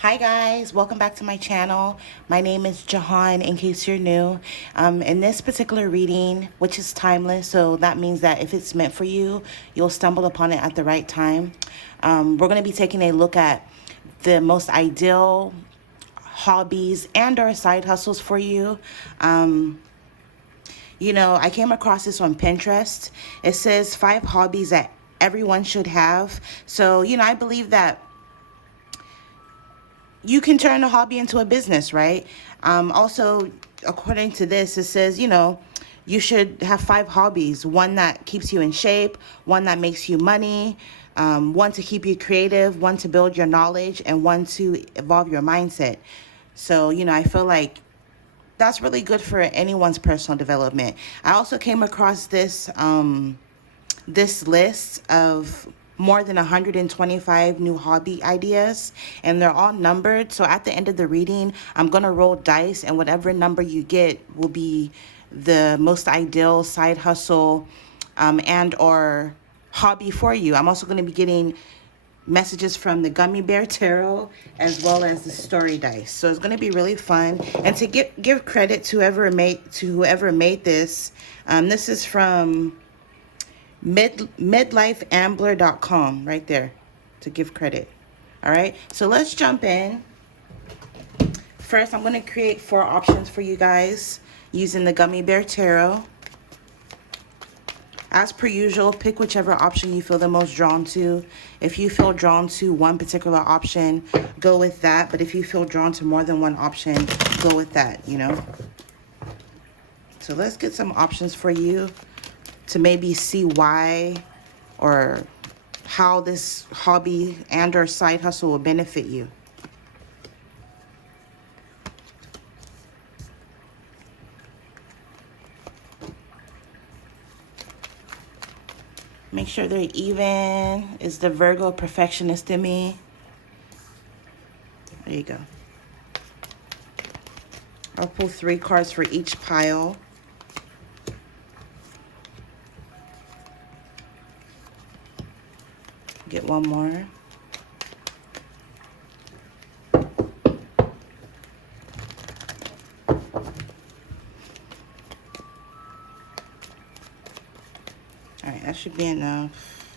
Hi guys, welcome back to my channel. My name is Jahan in case you're new. In this particular reading, which is timeless, so that means that if it's meant for you, you'll stumble upon it at the right time. We're going to be taking a look at the most ideal hobbies and or side hustles for you. I came across this on Pinterest. It says 5 hobbies that everyone should have. So, I believe that you can turn a hobby into a business, right? Also, according to this, it says, you should have 5 hobbies. One that keeps you in shape, one that makes you money, one to keep you creative, one to build your knowledge, and one to evolve your mindset. So, I feel like that's really good for anyone's personal development. I also came across this list of more than 125 new hobby ideas, and they're all numbered. So at the end of the reading, I'm going to roll dice, and whatever number you get will be the most ideal side hustle and or hobby for you. I'm also going to be getting messages from the gummy bear tarot as well as the story dice, so it's going to be really fun. And to give credit to whoever made this, this is from midlifeambler.com right there, to give credit. All right, so let's jump in. First, I'm going to create 4 options for you guys using the gummy bear tarot. As per usual, pick whichever option you feel the most drawn to. If you feel drawn to one particular option, go with that. But if you feel drawn to more than one option, go with that, So let's get some options for you to maybe see why or how this hobby and or side hustle will benefit you. Make sure they're even. Is the Virgo perfectionist in me? There you go. I'll pull 3 cards for each pile. Get one more. All right, that should be enough.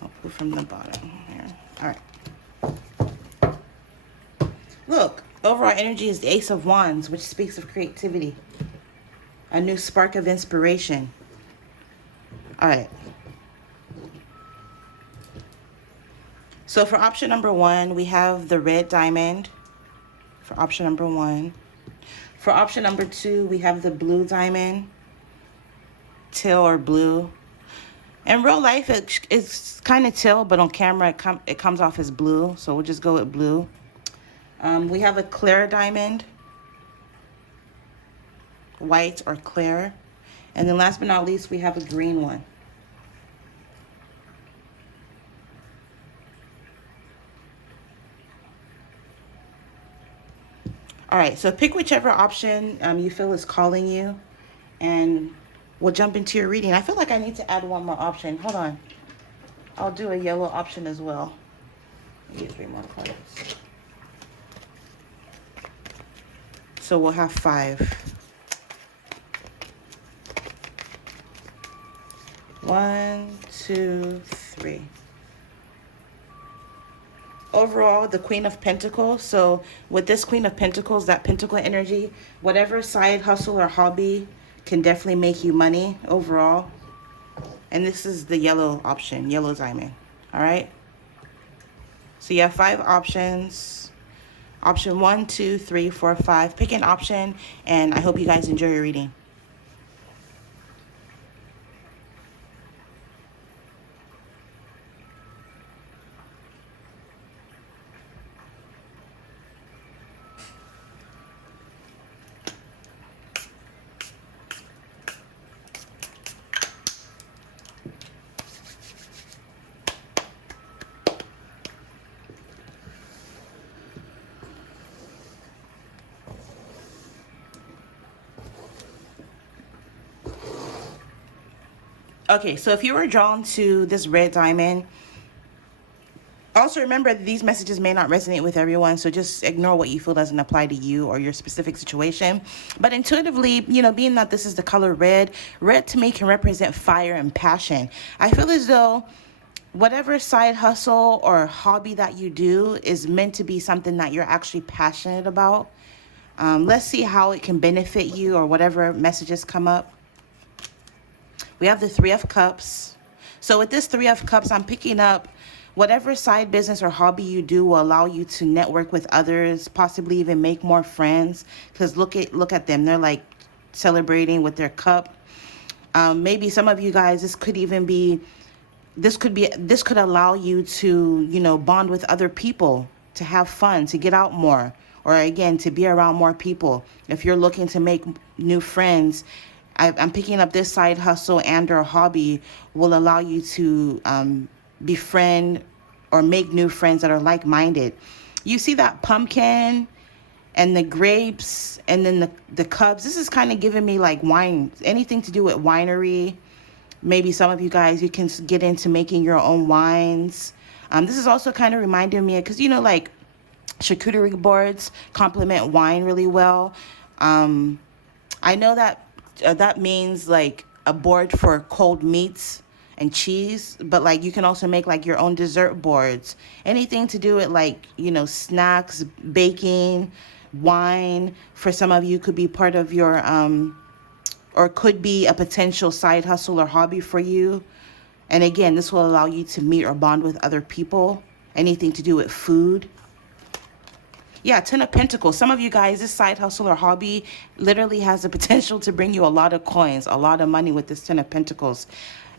I'll pull from the bottom here. All right. Look, overall energy is the Ace of Wands, which speaks of creativity. A new spark of inspiration. All right. So for option number 1, we have the red diamond. For option number 1. For option number 2, we have the blue diamond. Teal or blue. In real life, it's kind of teal, but on camera, it comes off as blue. So we'll just go with blue. We have a clear diamond. White or clear. And then last but not least, we have a green one. All right, so pick whichever option you feel is calling you, and we'll jump into your reading. I feel like I need to add one more option. Hold on. I'll do a yellow option as well. Get 3 more cards. So we'll have 5. 1, 2, 3. Overall, the Queen of Pentacles. So with this Queen of Pentacles, that pentacle energy, whatever side hustle or hobby can definitely make you money overall. And this is the yellow option, yellow diamond. All right. So you have 5 options. Option 1, 2, 3, 4, 5. Pick an option, and I hope you guys enjoy your reading. Okay, so if you were drawn to this red diamond, Also, remember that these messages may not resonate with everyone, so just ignore what you feel doesn't apply to you or your specific situation. But intuitively, being that this is the color red, red to me can represent fire and passion. I feel as though whatever side hustle or hobby that you do is meant to be something that you're actually passionate about. Let's see how it can benefit you or whatever messages come up. We have the Three of Cups. So with this Three of Cups, I'm picking up whatever side business or hobby you do will allow you to network with others, possibly even make more friends. Because look at them, they're like celebrating with their cup. Maybe some of you guys, this could allow you to bond with other people, to have fun, to get out more, or again to be around more people. If you're looking to make new friends, I'm picking up this side hustle and or hobby will allow you to befriend or make new friends that are like-minded. You see that pumpkin and the grapes and then the cups. This is kind of giving me like wine, anything to do with winery. Maybe some of you guys, you can get into making your own wines. This is also kind of reminding me, because like charcuterie boards complement wine really well. I know that that means like a board for cold meats and cheese, but like you can also make like your own dessert boards. Anything to do with like, snacks, baking, wine. For some of you could be part of your or could be a potential side hustle or hobby for you. And again, this will allow you to meet or bond with other people. Anything to do with food. Yeah, Ten of Pentacles. Some of you guys, this side hustle or hobby literally has the potential to bring you a lot of coins, a lot of money with this Ten of Pentacles.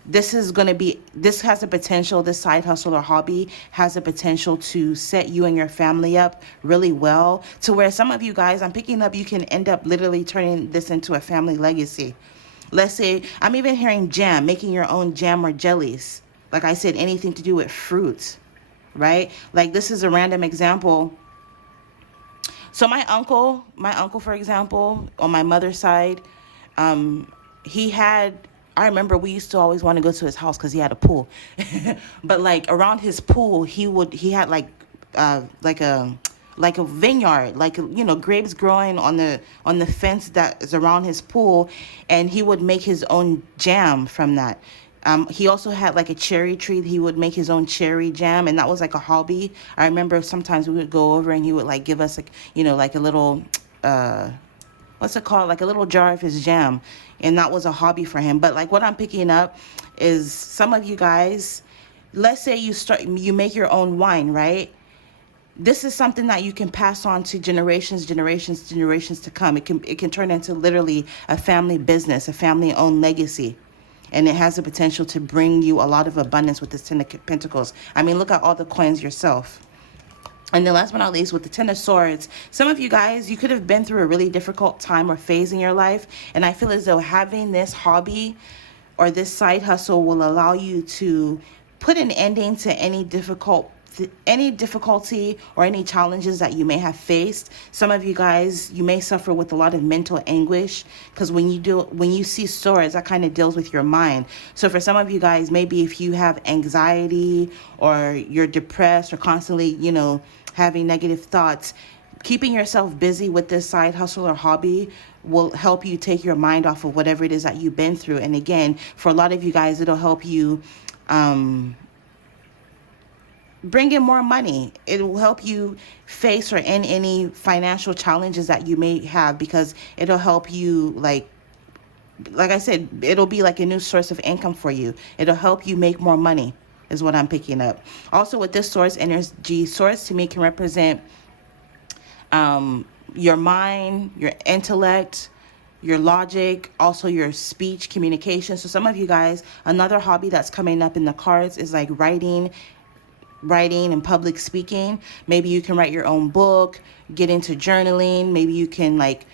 This has the potential, this side hustle or hobby has the potential to set you and your family up really well, to where some of you guys, I'm picking up, you can end up literally turning this into a family legacy. Let's say, I'm even hearing jam, making your own jam or jellies. Like I said, anything to do with fruits, right? Like this is a random example. So my uncle, for example, on my mother's side, he had, I remember we used to always want to go to his house because he had a pool. But like around his pool, he had like a vineyard, like grapes growing on the fence that is around his pool, and he would make his own jam from that. He also had like a cherry tree. He would make his own cherry jam, and that was like a hobby. I remember sometimes we would go over and he would like give us like like a little what's it called, like a little jar of his jam, and that was a hobby for him. But like what I'm picking up is some of you guys, let's say you make your own wine, right? This is something that you can pass on to generations to come. It can turn into literally a family business, a family owned legacy. And it has the potential to bring you a lot of abundance with this Ten of Pentacles. I mean, look at all the coins yourself. And then last but not least, with the Ten of Swords, some of you guys, you could have been through a really difficult time or phase in your life. And I feel as though having this hobby or this side hustle will allow you to put an ending to any difficulty or any challenges that you may have faced. Some of you guys, you may suffer with a lot of mental anguish, because when you see swords, that kind of deals with your mind. So for some of you guys, maybe if you have anxiety or you're depressed or constantly having negative thoughts, keeping yourself busy with this side hustle or hobby will help you take your mind off of whatever it is that you've been through. And again, for a lot of you guys, it'll help you bring in more money. It will help you face or end any financial challenges that you may have, because it'll help you, like I said, it'll be like a new source of income for you. It'll help you make more money is what I'm picking up. Also with this source energy, source to me can represent your mind, your intellect, your logic, also your speech, communication. So some of you guys, another hobby that's coming up in the cards is like writing and public speaking. Maybe you can write your own book, get into journaling. Maybe you can like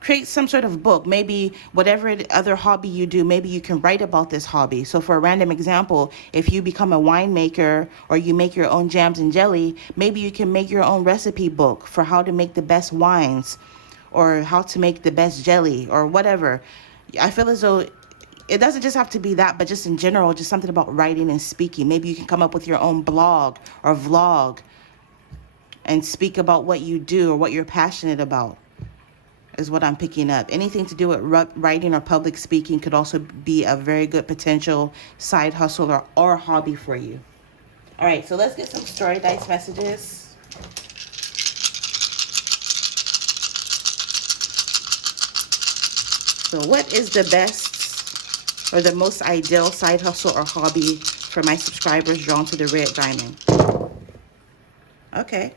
create some sort of book. Maybe whatever other hobby you do, maybe you can write about this hobby. So for a random example, if you become a winemaker or you make your own jams and jelly, maybe you can make your own recipe book for how to make the best wines or how to make the best jelly or whatever. I feel as though it doesn't just have to be that, but just in general, just something about writing and speaking. Maybe you can come up with your own blog or vlog and speak about what you do or what you're passionate about, is what I'm picking up. Anything to do with writing or public speaking could also be a very good potential side hustle or hobby for you. All right, so let's get some story dice messages. So what is the best or the most ideal side hustle or hobby for my subscribers drawn to the red diamond? Okay.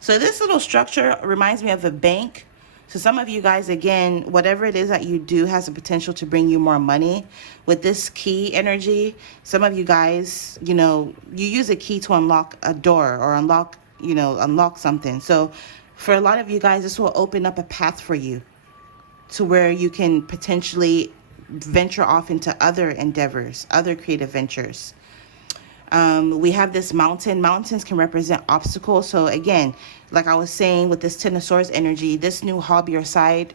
So this little structure reminds me of a bank. So some of you guys, again, whatever it is that you do has the potential to bring you more money. With this key energy, some of you guys, you know, you use a key to unlock a door or unlock something. So for a lot of you guys, this will open up a path for you to where you can potentially venture off into other endeavors, other creative ventures. We have this mountain. Mountains can represent obstacles. So again, like I was saying with this Ten of Swords energy, this new hobby or side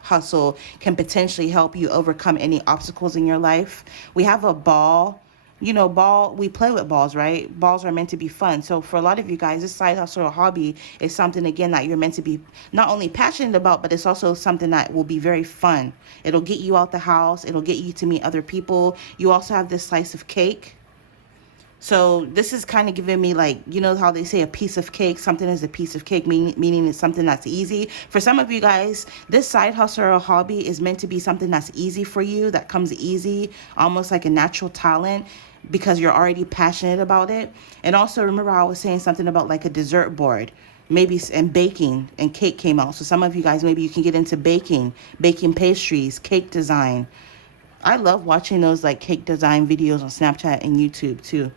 hustle can potentially help you overcome any obstacles in your life. We have a ball. You know, we play with balls, right? Balls are meant to be fun. So for a lot of you guys, this side hustle or hobby is something, again, that you're meant to be not only passionate about, but it's also something that will be very fun. It'll get you out the house. It'll get you to meet other people. You also have this slice of cake. So this is kind of giving me, like, you know how they say a piece of cake, something is a piece of cake, meaning it's something that's easy. For some of you guys, this side hustle or hobby is meant to be something that's easy for you, that comes easy, almost like a natural talent, because you're already passionate about it. And also remember I was saying something about like a dessert board. Maybe, and baking and cake came out. So some of you guys, maybe you can get into baking pastries, cake design. I love watching those like cake design videos on Snapchat and YouTube too.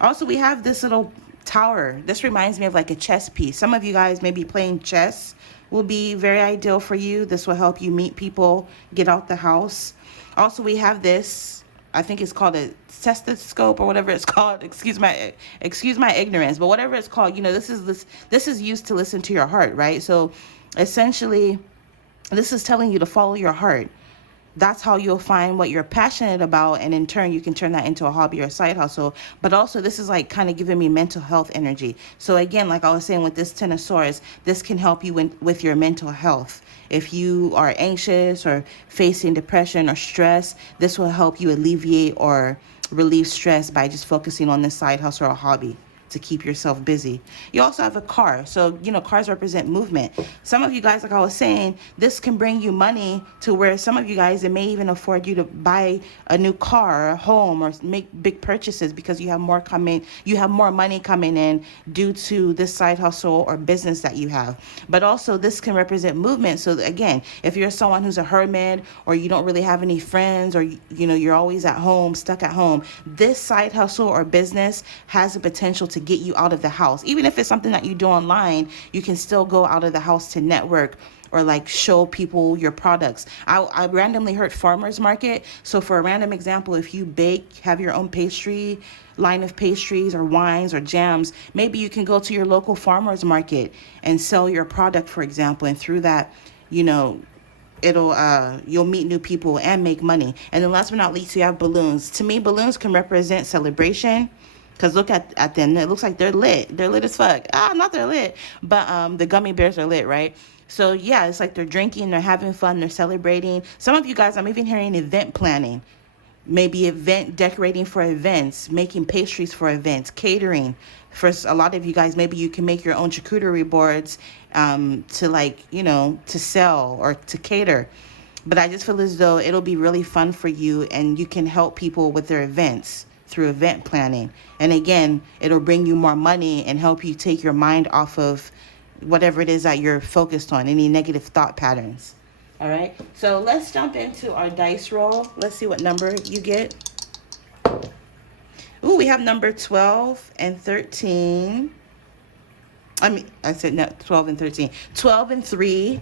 Also, we have this little tower. This reminds me of like a chess piece. Some of you guys maybe playing chess will be very ideal for you. This will help you meet people, get out the house. Also, we have this, I think it's called a stethoscope or whatever it's called. Excuse my ignorance, but whatever it's called, you know, this is used to listen to your heart, right? So essentially, this is telling you to follow your heart. That's how you'll find what you're passionate about, and in turn you can turn that into a hobby or a side hustle. But also, this is like kind of giving me mental health energy. So again, like I was saying with this Ten of Swords, this can help you with your mental health. If you are anxious or facing depression or stress, this will help you alleviate or relieve stress by just focusing on this side hustle or hobby to keep yourself busy. You also have a car. So, you know, cars represent movement. Some of you guys, like I was saying, this can bring you money to where some of you guys, it may even afford you to buy a new car or a home or make big purchases because you have more money coming in due to this side hustle or business that you have. But also this can represent movement. So again, if you're someone who's a hermit or you don't really have any friends, or, you know, you're always at home, stuck at home, this side hustle or business has the potential to get you out of the house. Even if it's something that you do online, you can still go out of the house to network or like show people your products. I randomly heard farmers market. So for a random example, if you bake, have your own pastry line of pastries or wines or jams, maybe you can go to your local farmers market and sell your product, for example, and through that, you know, you'll meet new people and make money. And then last but not least, you have balloons. To me, balloons can represent celebration. Because look at them. It looks like they're lit. They're lit as fuck. Not they're lit. But the gummy bears are lit, right? So, yeah, it's like they're drinking, they're having fun, they're celebrating. Some of you guys, I'm even hearing event planning. Maybe event decorating for events, making pastries for events, catering. For a lot of you guys, maybe you can make your own charcuterie boards to, like, you know, to sell or to cater. But I just feel as though it'll be really fun for you, and you can help people with their events through event planning. And again, it'll bring you more money and help you take your mind off of whatever it is that you're focused on, any negative thought patterns. All right, so let's jump into our dice roll. Let's see what number you get. Ooh, we have number 12 and 13. I said no, 12 and 13. 12 and 3.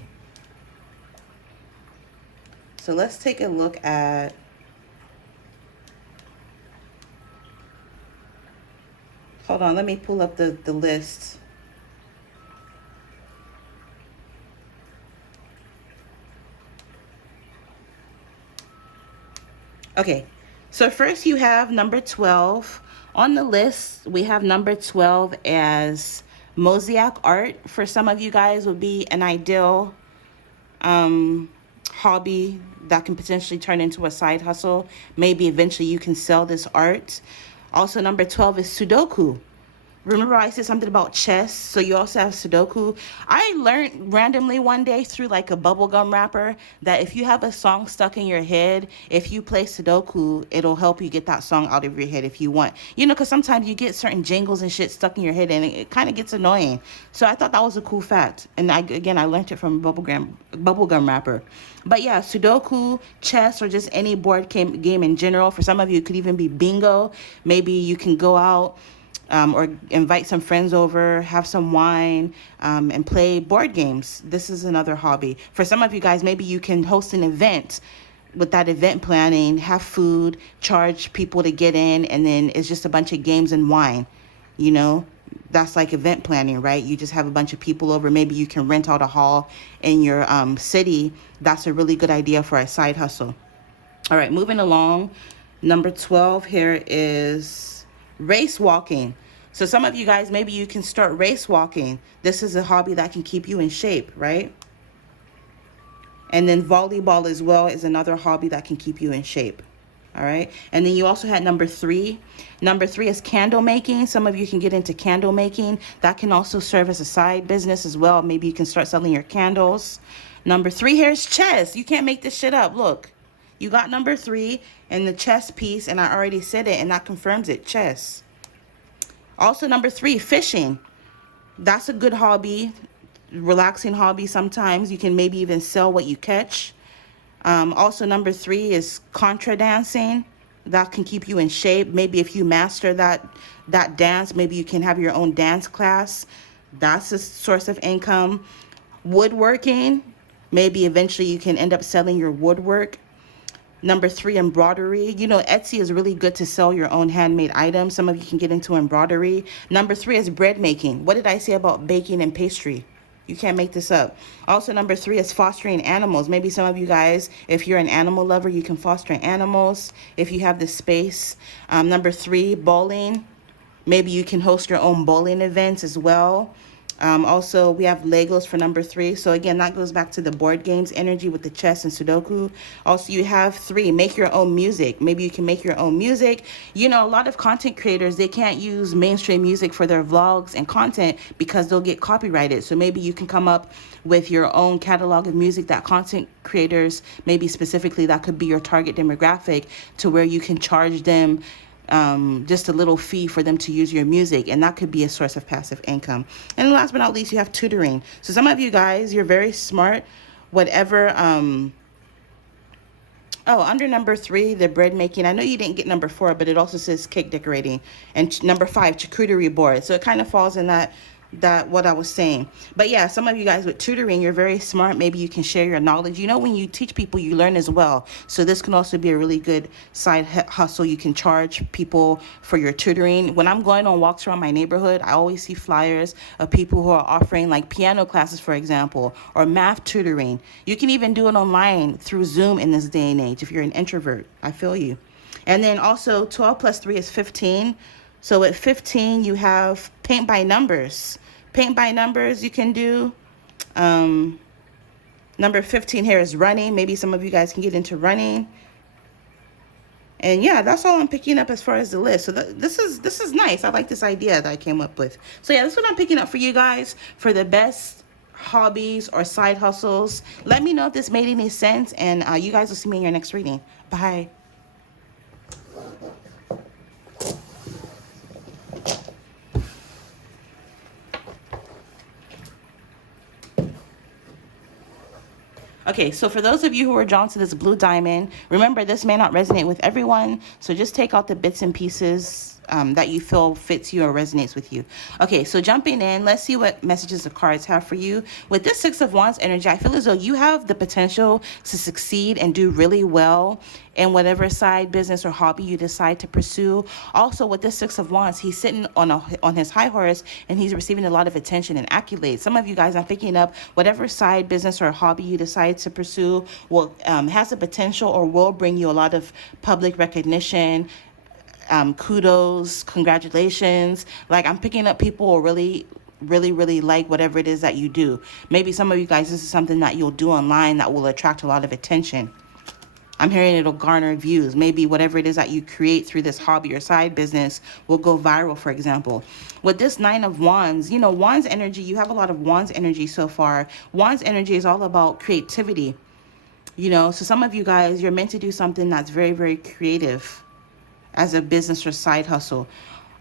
So let's take a look at hold on, let me pull up the list. Okay, so first you have number 12. On the list, we have number 12 as mosaic art. For some of you guys would be an ideal um, hobby that can potentially turn into a side hustle. Maybe eventually you can sell this art. Also, number 12 is Sudoku. Remember I said something about chess, so you also have Sudoku. I learned randomly one day through like a bubblegum wrapper that if you have a song stuck in your head, if you play Sudoku, it'll help you get that song out of your head if you want. You know, because sometimes you get certain jingles and shit stuck in your head and it kind of gets annoying. So I thought that was a cool fact. And again, I learned it from a bubblegum wrapper. But yeah, Sudoku, chess, or just any board game in general. For some of you, it could even be bingo. Maybe you can go out or invite some friends over, have some wine, and play board games. This is another hobby. For some of you guys, maybe you can host an event. With that event planning, have food, charge people to get in, and then it's just a bunch of games and wine. You know, that's like event planning, right? You just have a bunch of people over. Maybe you can rent out a hall in your city. That's a really good idea for a side hustle. All right, moving along. Number 12 here is race walking. So some of you guys, maybe you can start race walking. This is a hobby that can keep you in shape, right? And then volleyball as well is another hobby that can keep you in shape. All right. And then you also had number 3. Number 3 is candle making. Some of you can get into candle making. That can also serve as a side business as well. Maybe you can start selling your candles. Number 3 here is chess. You can't make this shit up. Look, you got number 3 and the chess piece, and I already said it, and that confirms it. Chess. Also, number 3, fishing. That's a good hobby, relaxing hobby sometimes. You can maybe even sell what you catch. Also, number 3 is contra dancing. That can keep you in shape. Maybe if you master that dance, maybe you can have your own dance class. That's a source of income. Woodworking. Maybe eventually you can end up selling your woodwork. Number 3, embroidery. You know, Etsy is really good to sell your own handmade items. Some of you can get into embroidery. Number 3 is bread making. What did I say about baking and pastry? You can't make this up. Also, number 3 is fostering animals. Maybe some of you guys, if you're an animal lover, you can foster animals if you have the space. Number 3, bowling. Maybe you can host your own bowling events as well. Also, we have Legos for number 3. So again, that goes back to the board games energy with the chess and Sudoku. Also, you have 3, make your own music. Maybe you can make your own music. You know, a lot of content creators, they can't use mainstream music for their vlogs and content because they'll get copyrighted. So maybe you can come up with your own catalog of music that content creators, maybe specifically that could be your target demographic, to where you can charge them just a little fee for them to use your music, and that could be a source of passive income. And last but not least, you have tutoring. So some of you guys, you're very smart. Whatever under number 3, the bread making. I know you didn't get number 4, but it also says cake decorating. And number 5, charcuterie board. So it kind of falls in that what I was saying. But yeah, some of you guys with tutoring, you're very smart. Maybe you can share your knowledge. You know, when you teach people, you learn as well. So this can also be a really good side hustle. You can charge people for your tutoring. When I'm going on walks around my neighborhood, I always see flyers of people who are offering like piano classes, for example, or math tutoring. You can even do it online through Zoom in this day and age if you're an introvert. I feel you. And then also 12 plus 3 is 15. So at 15, you have paint by numbers. Paint by numbers you can do. Number 15 here is running. Maybe some of you guys can get into running. And yeah, that's all I'm picking up as far as the list. So this is nice. I like this idea that I came up with. So yeah, that's what I'm picking up for you guys for the best hobbies or side hustles. Let me know if this made any sense, and you guys will see me in your next reading. Bye. Okay, so for those of you who are drawn to this blue diamond, remember this may not resonate with everyone, so just take out the bits and pieces that you feel fits you or resonates with you. Okay, so jumping in, let's see what messages the cards have for you. With this Six of Wands energy, I feel as though you have the potential to succeed and do really well in whatever side business or hobby you decide to pursue. Also, with this Six of Wands, he's sitting on his high horse and he's receiving a lot of attention and accolades. Some of you guys, I'm picking up whatever side business or hobby you decide to pursue will has the potential or will bring you a lot of public recognition, kudos, congratulations. Like, I'm picking up people will really like whatever it is that you do. Maybe some of you guys, this is something that you'll do online that will attract a lot of attention. I'm hearing it'll garner views. Maybe whatever it is that you create through this hobby or side business will go viral, for example. With this Nine of Wands, you know, Wands energy, you have a lot of Wands energy so far. Wands energy is all about creativity. You know, so some of you guys, you're meant to do something that's very creative as a business or side hustle.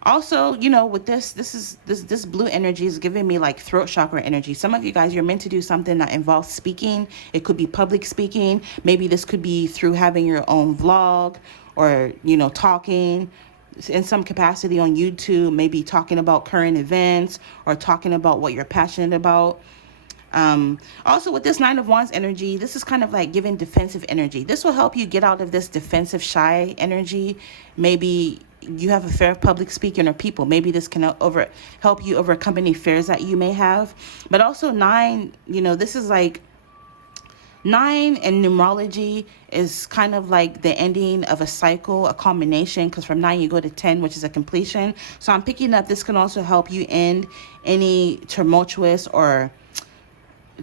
Also, you know, with this blue energy is giving me like throat chakra energy. Some of you guys, you're meant to do something that involves speaking. It could be public speaking. Maybe this could be through having your own vlog, or, you know, talking in some capacity on YouTube, maybe talking about current events or talking about what you're passionate about. Also, with this Nine of Wands energy, this is kind of like giving defensive energy. This will help you get out of this defensive, shy energy. Maybe you have a fear of public speaking or people. Maybe this can help you overcome any fears that you may have. But also nine, you know, this is like nine in numerology is kind of like the ending of a cycle, a culmination, because from 9 you go to 10, which is a completion. So I'm picking up this can also help you end any tumultuous or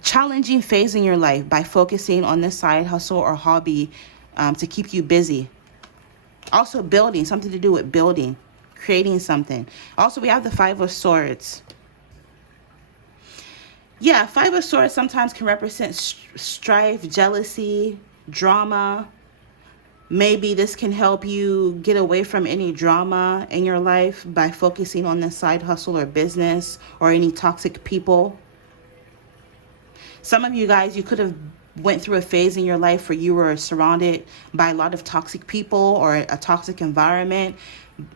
challenging phase in your life by focusing on this side hustle or hobby to keep you busy. Also building, something to do with building, creating something. Also, we have the Five of Swords. Yeah, Five of Swords sometimes can represent strife, jealousy, drama. Maybe this can help you get away from any drama in your life by focusing on this side hustle or business or any toxic people. Some of you guys, you could have went through a phase in your life where you were surrounded by a lot of toxic people or a toxic environment,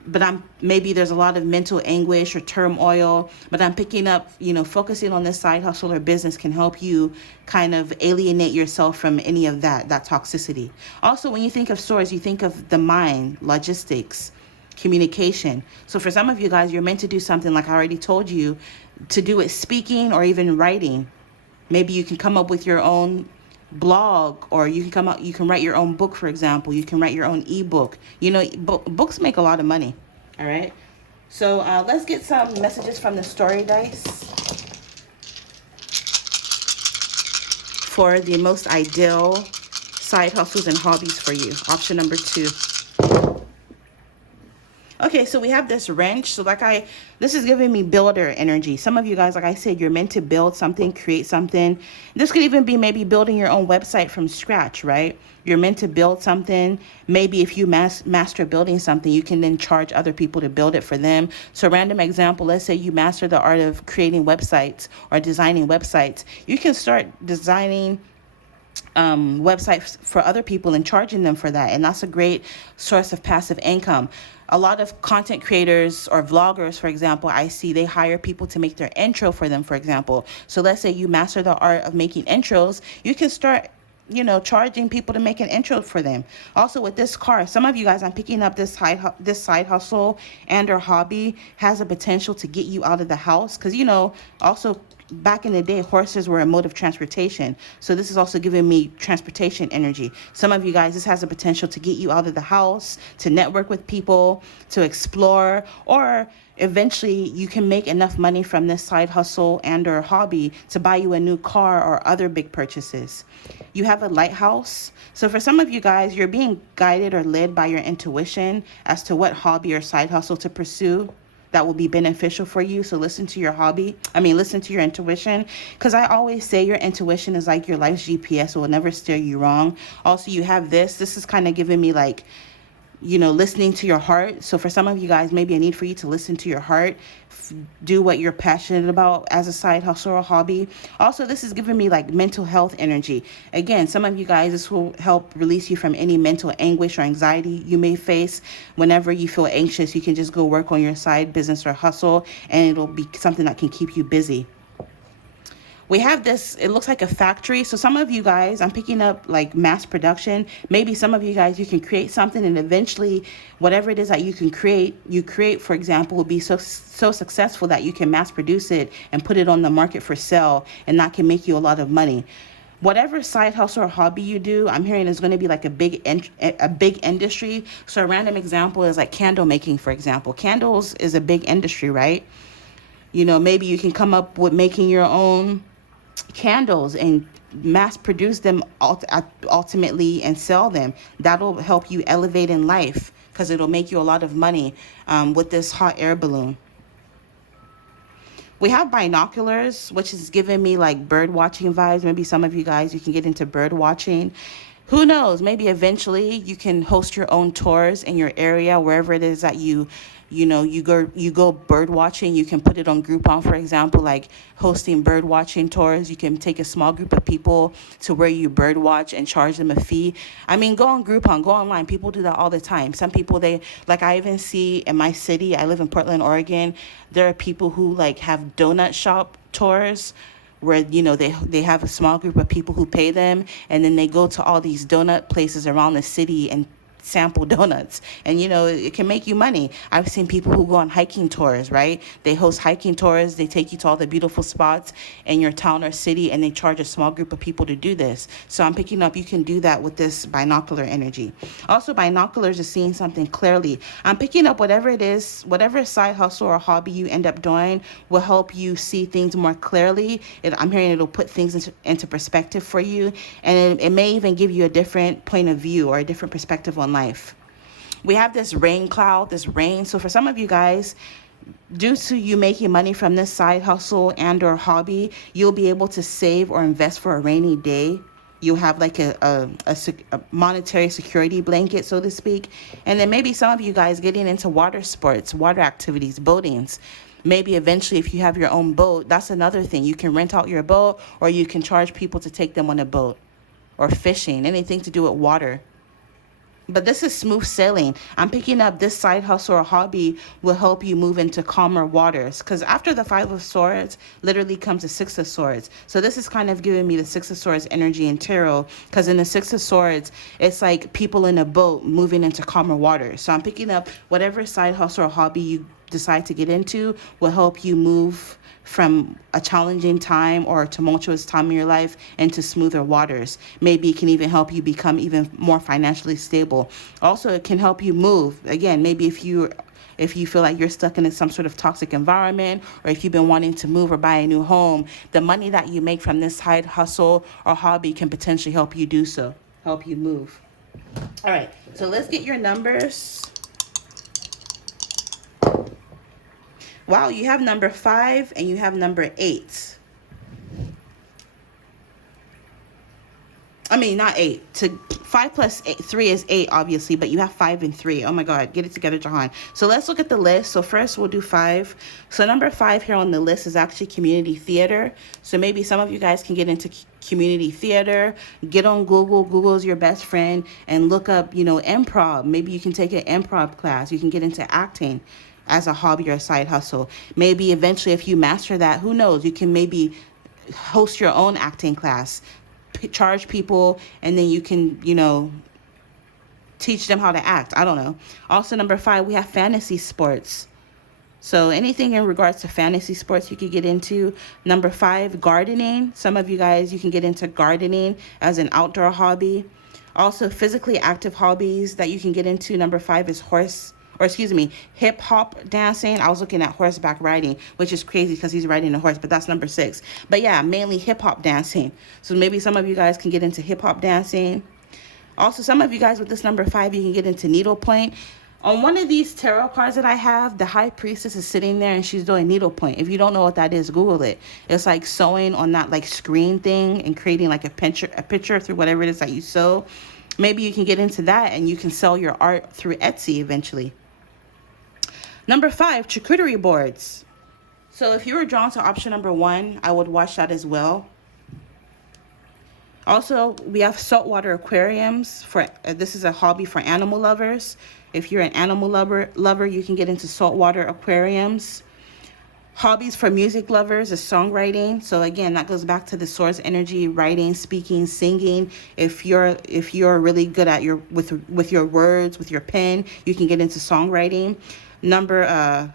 but maybe there's a lot of mental anguish or turmoil, but I'm picking up, you know, focusing on this side hustle or business can help you kind of alienate yourself from any of that toxicity. Also, when you think of swords, you think of the mind, logistics, communication. So for some of you guys, you're meant to do something, like I already told you, to do with speaking or even writing. Maybe you can come up with your own blog, or you can write your own book, for example. You can write your own ebook. You know, books make a lot of money. All right. So let's get some messages from the story dice for the most ideal side hustles and hobbies for you. Option number 2. Okay, so we have this wrench. So this is giving me builder energy. Some of you guys, like I said, you're meant to build something, create something. This could even be maybe building your own website from scratch, right? You're meant to build something. Maybe if you master building something, you can then charge other people to build it for them. So random example, let's say you master the art of creating websites or designing websites. You can start designing websites for other people and charging them for that. And that's a great source of passive income. A lot of content creators or vloggers, for example, I see they hire people to make their intro for them, for example. So let's say you master the art of making intros. You can start, you know, charging people to make an intro for them. Also with this card, some of you guys, I'm picking up this side hustle and or hobby has a potential to get you out of the house. Because, you know, also back in the day, horses were a mode of transportation. So this is also giving me transportation energy. Some of you guys, this has a potential to get you out of the house, to network with people, to explore, or eventually you can make enough money from this side hustle and or hobby to buy you a new car or other big purchases. You have a lighthouse. So for some of you guys, you're being guided or led by your intuition as to what hobby or side hustle to pursue that will be beneficial for you. So listen to your listen to your intuition, because I always say your intuition is like your life's GPS. It will never steer you wrong. Also, you have this is kind of giving me like listening to your heart. So for some of you guys, maybe a need for you to listen to your heart, do what you're passionate about as a side hustle or hobby. Also, this is giving me like mental health energy. Again, some of you guys, this will help release you from any mental anguish or anxiety you may face. Whenever you feel anxious, you can just go work on your side business or hustle, and it'll be something that can keep you busy. We have this, it looks like a factory. So some of you guys, I'm picking up like mass production. Maybe some of you guys, you can create something, and eventually whatever it is that you create, for example, will be so successful that you can mass produce it and put it on the market for sale, and that can make you a lot of money. Whatever side hustle or hobby you do, I'm hearing is going to be like a big industry. So a random example is like candle making, for example. Candles is a big industry, right? Maybe you can come up with making your own candles and mass produce them ultimately and sell them. That'll help you elevate in life because it'll make you a lot of money with this hot air balloon. We have binoculars, which is giving me like bird watching vibes. Maybe some of you guys, you can get into bird watching. Who knows? Maybe eventually you can host your own tours in your area, wherever it is that you go bird watching. You can put it on Groupon, for example, like hosting bird watching tours. You can take a small group of people to where you bird watch and charge them a fee. I mean, go on Groupon, go online. People do that all the time. Some people, they like, I even see in my city, I live in Portland, Oregon, there are people who like have donut shop tours where they have a small group of people who pay them, and then they go to all these donut places around the city and sample donuts, and it can make you money. I've seen people who go on hiking tours, right? They host hiking tours, they take you to all the beautiful spots in your town or city, and they charge a small group of people to do this. So I'm picking up, you can do that with this binocular energy. Also, binoculars is seeing something clearly. I'm picking up whatever it is, whatever side hustle or hobby you end up doing will help you see things more clearly. I'm hearing it'll put things into perspective for you, and it may even give you a different point of view or a different perspective on life. We have this rain cloud, this rain. So for some of you guys, due to you making money from this side hustle and or hobby, you'll be able to save or invest for a rainy day. You'll have like a monetary security blanket, so to speak. And then maybe some of you guys getting into water sports, water activities, boatings. Maybe eventually if you have your own boat, that's another thing. You can rent out your boat, or you can charge people to take them on a boat, or fishing, anything to do with water. But this is smooth sailing. I'm picking up this side hustle or hobby will help you move into calmer waters. Because after the Five of Swords, literally comes the Six of Swords. So this is kind of giving me the Six of Swords energy in tarot. Because in the Six of Swords, it's like people in a boat moving into calmer waters. So I'm picking up whatever side hustle or hobby you decide to get into will help you move from a challenging time or a tumultuous time in your life into smoother waters. Maybe it can even help you become even more financially stable. Also, it can help you move. Again, maybe if you feel like you're stuck in some sort of toxic environment, or if you've been wanting to move or buy a new home, the money that you make from this side hustle or hobby can potentially help you do so, help you move. All right, so let's get your numbers. Wow, you have number 5 and you have number 8. I mean, not 8. 5 plus 3 is 8, obviously, but you have 5 and 3. Oh my God, get it together, Jahan. So let's look at the list. So first we'll do 5. So number 5 here on the list is actually community theater. So maybe some of you guys can get into community theater. Get on Google. Google's your best friend, and look up, improv. Maybe you can take an improv class. You can get into acting as a hobby or a side hustle. Maybe eventually if you master that, who knows, you can maybe host your own acting class, charge people, and then you can, teach them how to act. I don't know. Also, number 5, we have fantasy sports. So anything in regards to fantasy sports you could get into. Number 5, gardening. Some of you guys, you can get into gardening as an outdoor hobby. Also, physically active hobbies that you can get into. Number 5 is hip hop dancing. I was looking at horseback riding, which is crazy because he's riding a horse, but that's number 6. But yeah, mainly hip hop dancing. So maybe some of you guys can get into hip hop dancing. Also, some of you guys with this number 5, you can get into needlepoint. On one of these tarot cards that I have, the high priestess is sitting there and she's doing needlepoint. If you don't know what that is, Google it. It's like sewing on that like screen thing and creating like a picture through whatever it is that you sew. Maybe you can get into that and you can sell your art through Etsy eventually. Number 5, charcuterie boards. So if you were drawn to option number 1, I would watch that as well. Also, we have saltwater aquariums. For this is a hobby for animal lovers. If you're an animal lover, you can get into saltwater aquariums. Hobbies for music lovers is songwriting. So again, that goes back to the source energy, writing, speaking, singing. If you're really good at your with your words, with your pen, you can get into songwriting. Number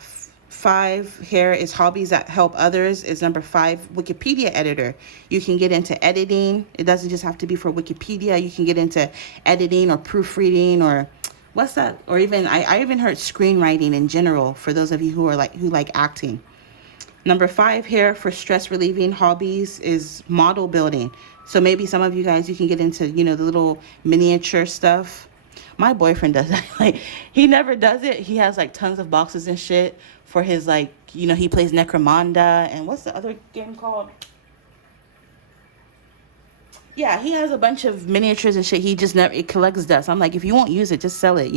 5 here is hobbies that help others is number 5, Wikipedia editor. You can get into editing. It doesn't just have to be for Wikipedia. You can get into editing or proofreading or what's that? Or even I even heard screenwriting in general for those of you who like acting. Number 5 here for stress relieving hobbies is model building. So maybe some of you guys, you can get into, the little miniature stuff. My boyfriend does that. Like, he never does it. He has like tons of boxes and shit for his he plays Necromunda and what's the other game called? Yeah, he has a bunch of miniatures and shit. He just never, it collects dust. I'm like, if you won't use it, just sell it,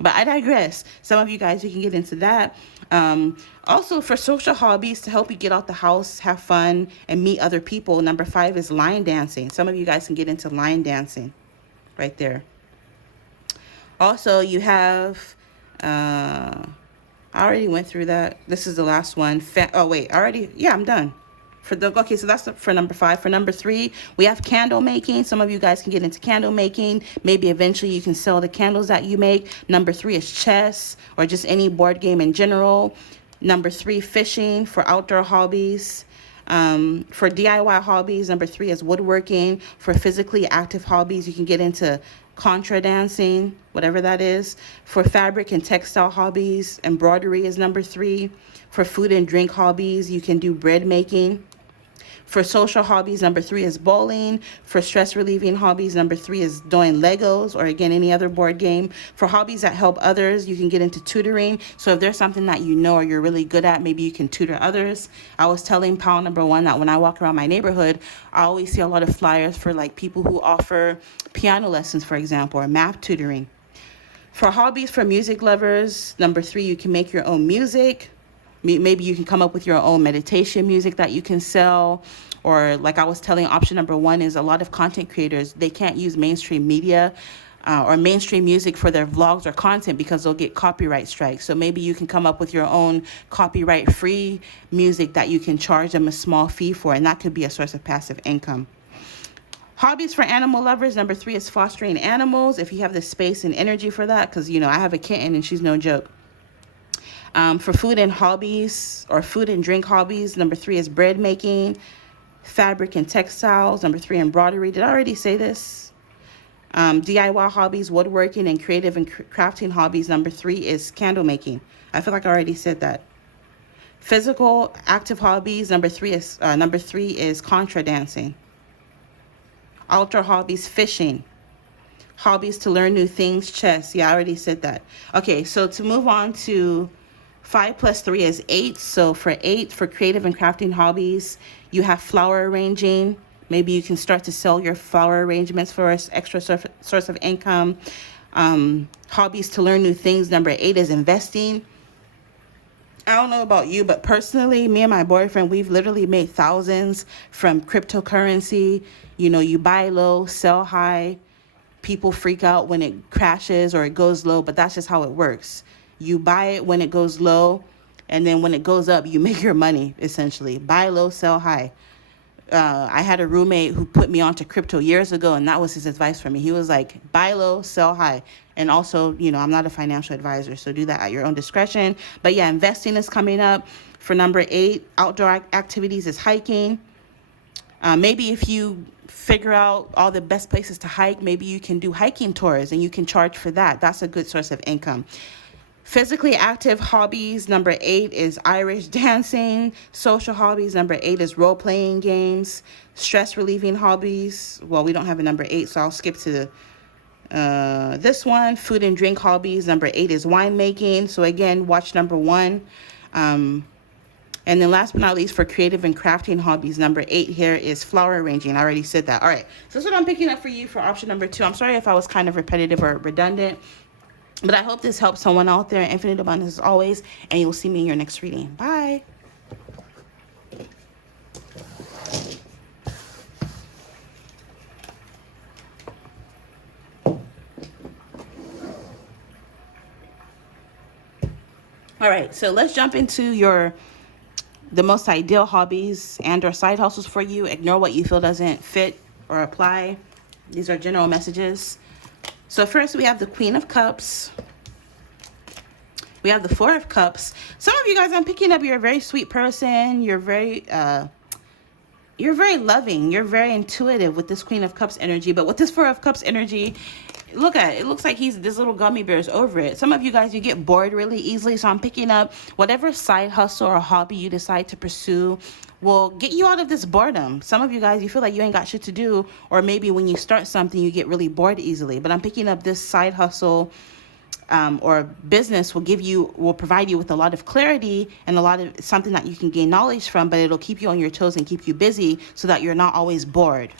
But I digress. Some of you guys, you can get into that. Also, for social hobbies to help you get out the house, have fun, and meet other people, number 5 is line dancing. Some of you guys can get into line dancing right there. Also, you have, I already went through that. This is the last one. I'm done. Okay, so that's for number 5. For number 3, we have candle making. Some of you guys can get into candle making. Maybe eventually you can sell the candles that you make. Number 3 is chess or just any board game in general. Number 3, fishing for outdoor hobbies. For DIY hobbies, number 3 is woodworking. For physically active hobbies, you can get into contra dancing, whatever that is. For fabric and textile hobbies, embroidery is number 3. For food and drink hobbies, you can do bread making. For social hobbies, number 3 is bowling. For stress relieving hobbies, number 3 is doing Legos or again, any other board game. For hobbies that help others, you can get into tutoring. So if there's something that or you're really good at, maybe you can tutor others. I was telling pal number 1 that when I walk around my neighborhood, I always see a lot of flyers for like people who offer piano lessons, for example, or math tutoring. For hobbies for music lovers, number 3, you can make your own music. Maybe you can come up with your own meditation music that you can sell. Or like I was telling, option number 1 is a lot of content creators, they can't use mainstream media or mainstream music for their vlogs or content because they'll get copyright strikes. So maybe you can come up with your own copyright free music that you can charge them a small fee for, and that could be a source of passive income. Hobbies for animal lovers, number 3 is fostering animals. If you have the space and energy for that, because I have a kitten and she's no joke. For food and hobbies or food and drink hobbies, number 3 is bread making, fabric and textiles. Number 3, embroidery. Did I already say this? DIY hobbies, woodworking, and creative and crafting hobbies. Number 3 is candle making. I feel like I already said that. Physical active hobbies. Number 3 is contra dancing. Outdoor hobbies, fishing. Hobbies to learn new things, chess. Yeah, I already said that. Okay, so to move on to 5 plus 3 is 8. So for 8, for creative and crafting hobbies, you have flower arranging. Maybe you can start to sell your flower arrangements for an extra source of income. Hobbies to learn new things. Number 8 is investing. I don't know about you, but personally, me and my boyfriend, we've literally made thousands from cryptocurrency. You buy low, sell high. People freak out when it crashes or it goes low, but that's just how it works. You buy it when it goes low, and then when it goes up, you make your money, essentially. Buy low, sell high. I had a roommate who put me onto crypto years ago, and that was his advice for me. He was like, buy low, sell high. And also, I'm not a financial advisor, so do that at your own discretion. But yeah, investing is coming up. For number 8, outdoor activities is hiking. Maybe if you figure out all the best places to hike, maybe you can do hiking tours and you can charge for that. That's a good source of income. Physically active hobbies, number 8 is Irish dancing. Social hobbies, number 8 is role-playing games. Stress relieving hobbies, well, we don't have a number 8, so I'll skip to this one. Food and drink hobbies, number 8 is winemaking. So again, watch number 1. And And then last but not least, for creative and crafting hobbies, number 8 here is flower arranging. I already said that. All right, so that's what I'm picking up for you for option number 2. I'm sorry if I was kind of repetitive or redundant, but I hope this helps someone out there. Infinite abundance as always, and you'll see me in your next reading. Bye. All right, so let's jump into the most ideal hobbies and or side hustles for you. Ignore what you feel doesn't fit or apply. These are general messages. So first we have the Queen of Cups. We have the Four of Cups. Some of you guys, I'm picking up, you're a very sweet person. You're very loving. You're very intuitive with this Queen of Cups energy. But with this Four of Cups energy, look at it. It looks like this little gummy bear is over it. Some of you guys, you get bored really easily. So I'm picking up whatever side hustle or hobby you decide to pursue will get you out of this boredom. Some of you guys, you feel like you ain't got shit to do. Or maybe when you start something, you get really bored easily. But I'm picking up this side hustle or business will provide you with a lot of clarity and a lot of something that you can gain knowledge from, but it'll keep you on your toes and keep you busy so that you're not always bored.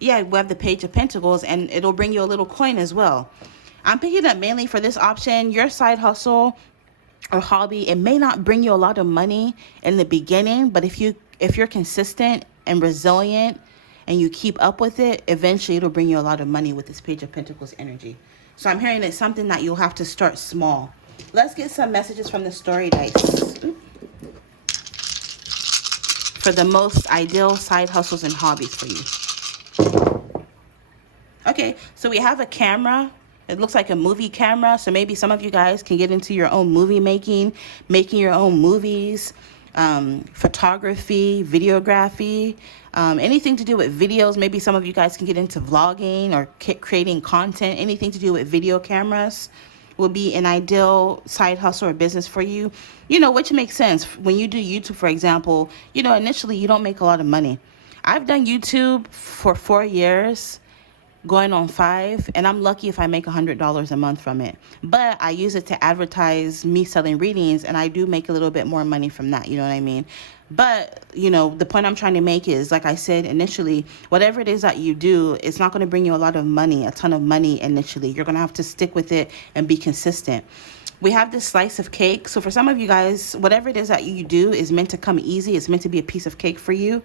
Yeah, we have the Page of Pentacles, and it'll bring you a little coin as well. I'm picking up mainly for this option, your side hustle or hobby. It may not bring you a lot of money in the beginning, but if you're consistent and resilient and you keep up with it, eventually it'll bring you a lot of money with this Page of Pentacles energy. So I'm hearing it's something that you'll have to start small. Let's get some messages from the story dice for the most ideal side hustles and hobbies for you. Okay, so we have a camera. It looks like a movie camera. So maybe some of you guys can get into your own movie making your own movies, photography, videography, anything to do with videos. Maybe some of you guys can get into vlogging or creating content. Anything to do with video cameras will be an ideal side hustle or business for you, which makes sense. When you do YouTube, for example, initially you don't make a lot of money. I've done YouTube for 4 years, going on 5, and I'm lucky if I make $100 a month from it. But I use it to advertise me selling readings, and I do make a little bit more money from that, you know what I mean? But, the point I'm trying to make is, like I said initially, whatever it is that you do, it's not going to bring you a lot of money, a ton of money initially. You're going to have to stick with it and be consistent. We have this slice of cake. So for some of you guys, whatever it is that you do is meant to come easy. It's meant to be a piece of cake for you.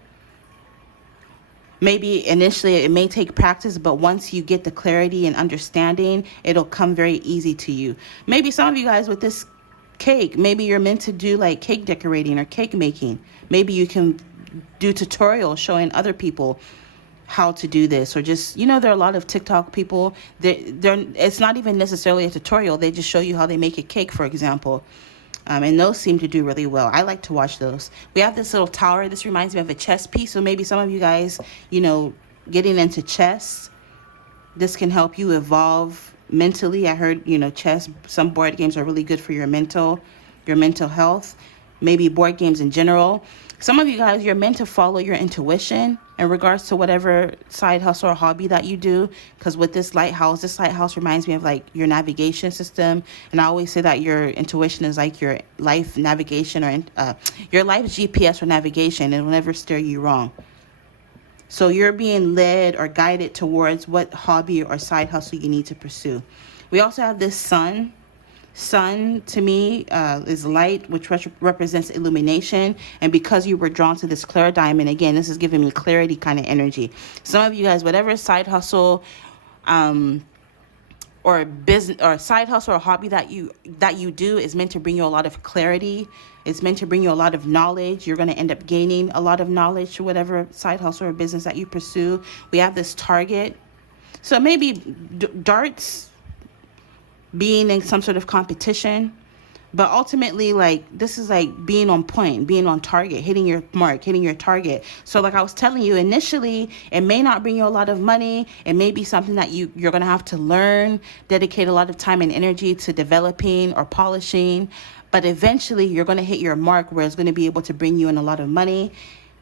Maybe initially it may take practice, but once you get the clarity and understanding, it'll come very easy to you. Maybe some of you guys with this cake, maybe you're meant to do like cake decorating or cake making. Maybe you can do tutorials showing other people how to do this, or just, there are a lot of TikTok people. It's not even necessarily a tutorial. They just show you how they make a cake, for example. And those seem to do really well. I like to watch those. We have this little tower. This reminds me of a chess piece. So maybe some of you guys, getting into chess, this can help you evolve mentally. I heard, chess, some board games are really good for your mental health. Maybe board games in general. Some of you guys, you're meant to follow your intuition in regards to whatever side hustle or hobby that you do. Because with this lighthouse reminds me of like your navigation system. And I always say that your intuition is like your life navigation, or your life's GPS or navigation. It will never steer you wrong. So you're being led or guided towards what hobby or side hustle you need to pursue. We also have this sun. Sun to me is light, which represents illumination. And because you were drawn to this clear diamond, again, this is giving me clarity kind of energy. Some of you guys, whatever side hustle or business or side hustle or hobby that you do is meant to bring you a lot of clarity. It's meant to bring you a lot of knowledge. You're going to end up gaining a lot of knowledge to whatever side hustle or business that you pursue. We have this target. So maybe darts, being in some sort of competition, but ultimately, like, this is like being on point, being on target, hitting your mark, hitting your target. So like I was telling you, initially it may not bring you a lot of money. It may be something that you're going to have to learn, dedicate a lot of time and energy to developing or polishing, but eventually you're going to hit your mark where it's going to be able to bring you in a lot of money.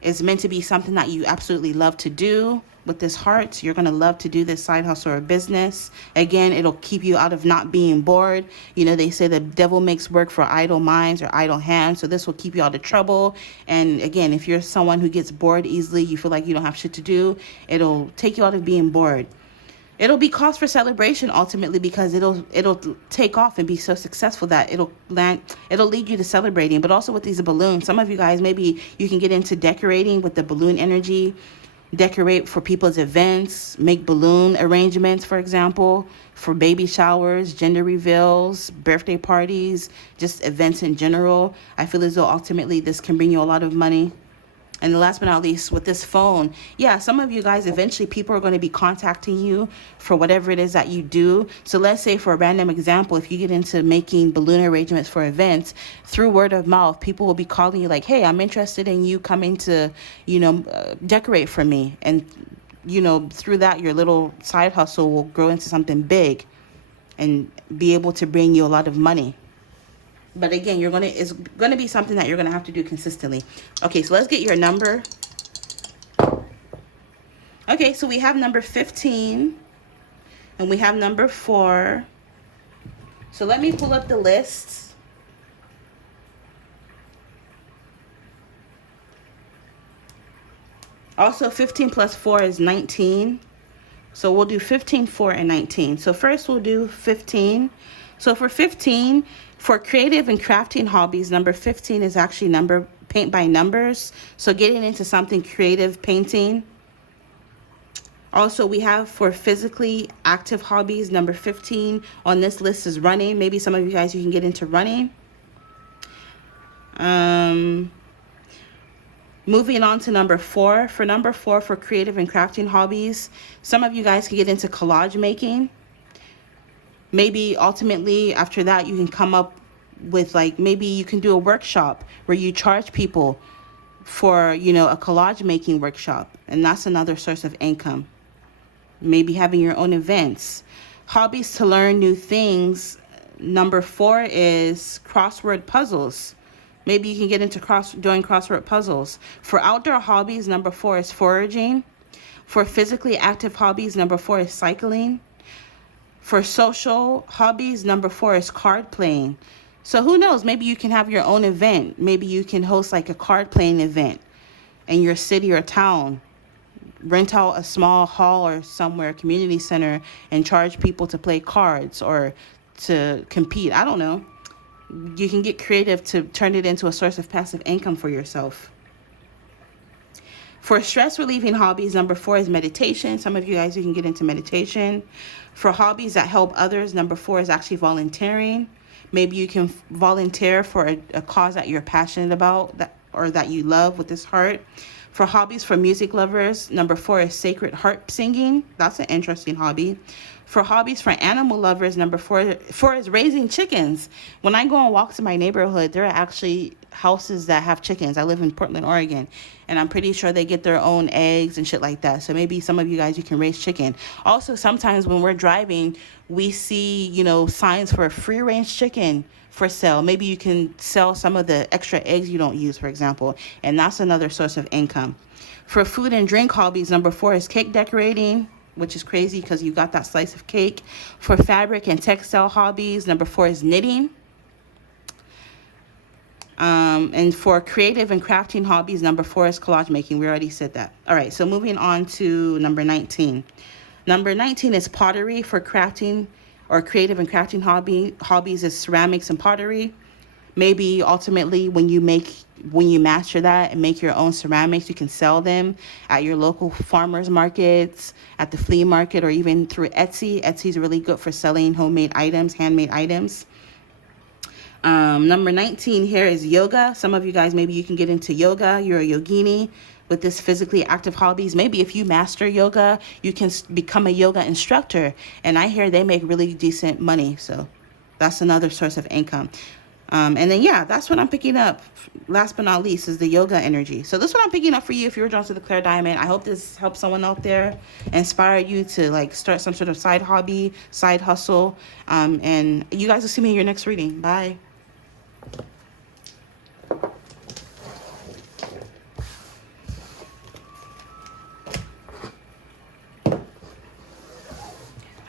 It's meant to be something that you absolutely love to do. With this heart, you're going to love to do this side hustle or business. Again, it'll keep you out of not being bored. You know, they say the devil makes work for idle minds or idle hands. So this will keep you out of trouble. And again, if you're someone who gets bored easily, you feel like you don't have shit to do, it'll take you out of being bored. It'll be cause for celebration ultimately, because it'll take off and be so successful that it'll lead you to celebrating. But also with these balloons, some of you guys, maybe you can get into decorating with the balloon energy. Decorate for people's events, make balloon arrangements, for example, for baby showers, gender reveals, birthday parties, just events in general. I feel as though ultimately this can bring you a lot of money. And last but not least, with this phone, yeah, some of you guys, eventually people are going to be contacting you for whatever it is that you do. So let's say, for a random example, if you get into making balloon arrangements for events, through word of mouth, people will be calling you like, hey, I'm interested in you coming to, decorate for me. And, through that, your little side hustle will grow into something big and be able to bring you a lot of money. But again, it's gonna be something that you're gonna have to do consistently. Okay, so let's get your number. Okay, so we have number 15 and we have number 4. So let me pull up the list. Also, 15 plus 4 is 19. So we'll do 15, 4, and 19. So first we'll do 15. So for 15, for creative and crafting hobbies, number 15 is actually paint by numbers. So getting into something creative, painting. Also, we have for physically active hobbies, number 15 on this list is running. Maybe some of you guys, you can get into running. Moving on to number 4. For number 4, for creative and crafting hobbies, some of you guys can get into collage making. Maybe ultimately after that, you can come up with, like, maybe you can do a workshop where you charge people for, a collage making workshop. And that's another source of income. Maybe having your own events. Hobbies to learn new things. Number 4 is crossword puzzles. Maybe you can get into doing crossword puzzles. For outdoor hobbies, number 4 is foraging. For physically active hobbies, number 4 is cycling. For social hobbies, number 4 is card playing. So who knows? Maybe you can have your own event. Maybe you can host like a card playing event in your city or town. Rent out a small hall or somewhere, community center, and charge people to play cards or to compete. I don't know. You can get creative to turn it into a source of passive income for yourself. For stress relieving hobbies, number 4 is meditation. Some of you guys, you can get into meditation. For hobbies that help others, number 4 is actually volunteering. Maybe you can volunteer for a cause that you're passionate about or that you love with this heart. For hobbies for music lovers, number 4 is sacred harp singing. That's an interesting hobby. For hobbies for animal lovers, number 4 is raising chickens. When I go on walks in my neighborhood, there are actually houses that have chickens. I live in Portland, Oregon, and I'm pretty sure they get their own eggs and shit like that. So maybe some of you guys, you can raise chicken. Also, sometimes when we're driving, we see, signs for a free-range chicken for sale. Maybe you can sell some of the extra eggs you don't use, for example, and that's another source of income. For food and drink hobbies, number 4 is cake decorating, which is crazy because you got that slice of cake. For fabric and textile hobbies, number 4 is knitting. And for creative and crafting hobbies, number 4 is collage making. We already said that. All right, so moving on to number 19. Number 19 is pottery. For crafting or creative and crafting hobbies is ceramics and pottery. Maybe ultimately when you master that and make your own ceramics, you can sell them at your local farmers markets, at the flea market, or even through Etsy. Etsy is really good for selling homemade items, handmade items. Number 19 here is yoga. Some of you guys, maybe you can get into yoga. You're a yogini with this physically active hobbies. Maybe if you master yoga, you can become a yoga instructor. And I hear they make really decent money. So that's another source of income. And then, yeah, that's what I'm picking up. Last but not least is the yoga energy. So this is what I'm picking up for you if you're drawn to the Diamond. I hope this helps someone out there, inspire you to start some sort of side hobby, side hustle. And you guys will see me in your next reading. Bye.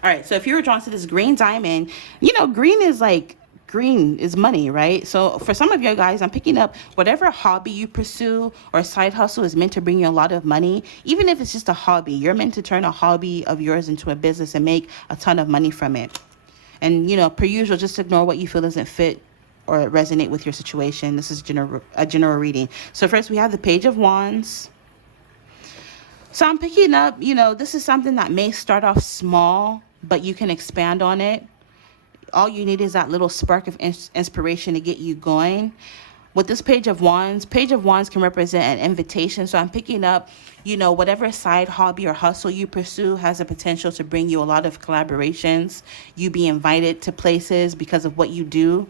All right, so if you were drawn to this green diamond, you know, green is like, green is money, right? So for some of you guys, I'm picking up whatever hobby you pursue or side hustle is meant to bring you a lot of money. Even if it's just a hobby, you're meant to turn a hobby of yours into a business and make a ton of money from it. And, you know, per usual, just ignore what you feel doesn't fit or resonate with your situation. This is a general reading. So first we have the Page of Wands. So I'm picking up, you know, this is something that may start off small, but you can expand on it. All you need is that little spark of inspiration to get you going. With this Page of Wands can represent an invitation. So I'm picking up, you know, whatever side hobby or hustle you pursue has the potential to bring you a lot of collaborations. You be invited to places because of what you do.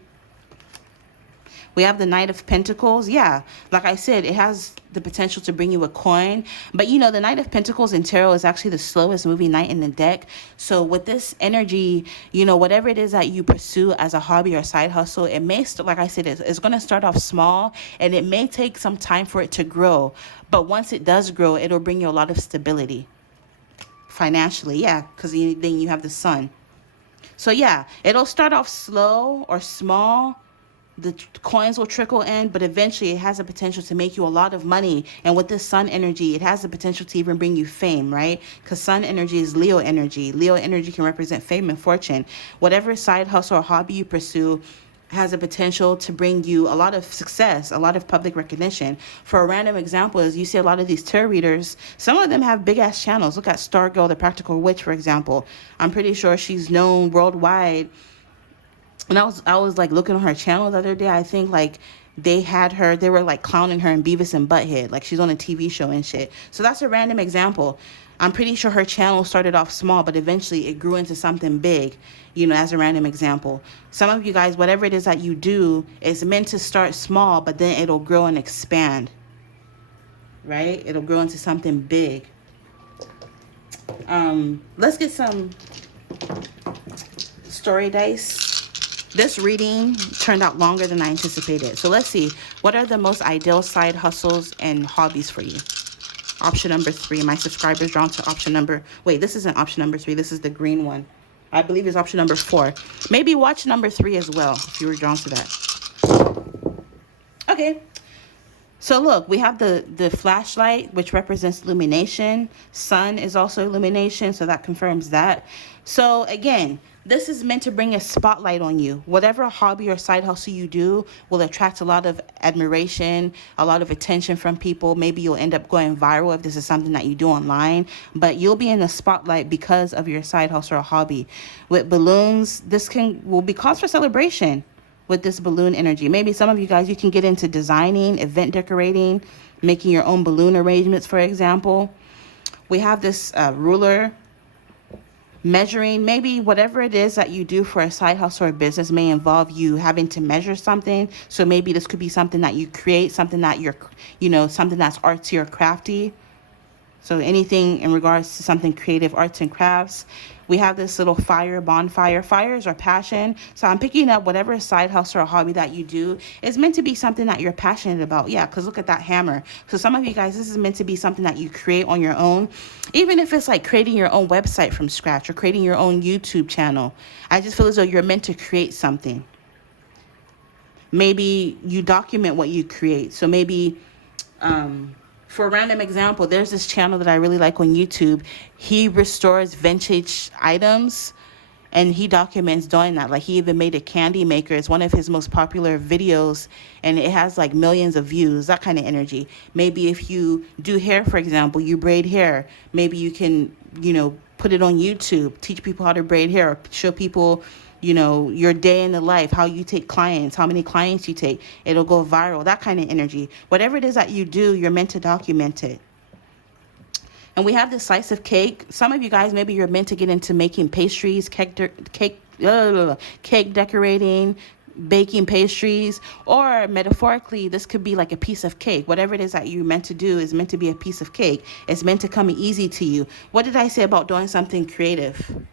We have the Knight of Pentacles. Yeah, like I said, it has the potential to bring you a coin. But, you know, the Knight of Pentacles in tarot is actually the slowest moving knight in the deck. So with this energy, you know, whatever it is that you pursue as a hobby or side hustle, it may, like I said, it's going to start off small and it may take some time for it to grow. But once it does grow, it'll bring you a lot of stability financially. Yeah, because then you have the Sun. So, yeah, it'll start off slow or small. The coins will trickle in, but eventually it has the potential to make you a lot of money. And with this Sun energy, it has the potential to even bring you fame, right? Because Sun energy is Leo energy. Leo energy can represent fame and fortune. Whatever side hustle or hobby you pursue has the potential to bring you a lot of success, a lot of public recognition. For a random example, is you see a lot of these tarot readers, some of them have big ass channels. Look at Stargirl, the Practical Witch, for example. I'm pretty sure she's known worldwide. And I was like looking on her channel the other day. I think like they were like clowning her in Beavis and Butthead, like she's on a TV show and shit. So that's a random example. I'm pretty sure her channel started off small, but eventually it grew into something big, you know, as a random example. Some of you guys, whatever it is that you do, is meant to start small, but then it'll grow and expand, right? It'll grow into something big. Let's get some story dice. This reading turned out longer than I anticipated. So let's see. What are the most ideal side hustles and hobbies for you? Option number 3. My subscribers drawn to option number... Wait, this isn't option number 3. This is the green one. I believe it's option number 4. Maybe watch number 3 as well if you were drawn to that. Okay. So look, we have the flashlight, which represents illumination. Sun is also illumination, so that confirms that. So again, this is meant to bring a spotlight on you. Whatever hobby or side hustle you do will attract a lot of admiration, a lot of attention from people. Maybe you'll end up going viral if this is something that you do online, but you'll be in the spotlight because of your side hustle or hobby. With balloons, this will be cause for celebration with this balloon energy. Maybe some of you guys, you can get into designing, event decorating, making your own balloon arrangements, for example. We have this ruler, measuring. Maybe whatever it is that you do for a side hustle or business may involve you having to measure something. So maybe this could be something that you create, something that something that's artsy or crafty. So anything in regards to something creative, arts and crafts. We have this little bonfire. Fires are passion. So I'm picking up whatever side hustle or hobby that you do is meant to be something that you're passionate about. Yeah, because look at that hammer. So some of you guys, this is meant to be something that you create on your own. Even if it's like creating your own website from scratch or creating your own YouTube channel. I just feel as though you're meant to create something. Maybe you document what you create. So maybe... for a random example, there's this channel that I really like on YouTube. He restores vintage items and he documents doing that. Like he even made a candy maker. It's one of his most popular videos and it has like millions of views, that kind of energy. Maybe if you do hair, for example, you braid hair, maybe you can, put it on YouTube, teach people how to braid hair, or show people your day in the life, how you take clients, how many clients you take. It'll go viral, that kind of energy. Whatever it is that you do, you're meant to document it. And we have this slice of cake. Some of you guys, maybe you're meant to get into making pastries, cake decorating, baking pastries, or metaphorically, this could be like a piece of cake. Whatever it is that you're meant to do is meant to be a piece of cake. It's meant to come easy to you. What did I say about doing something creative?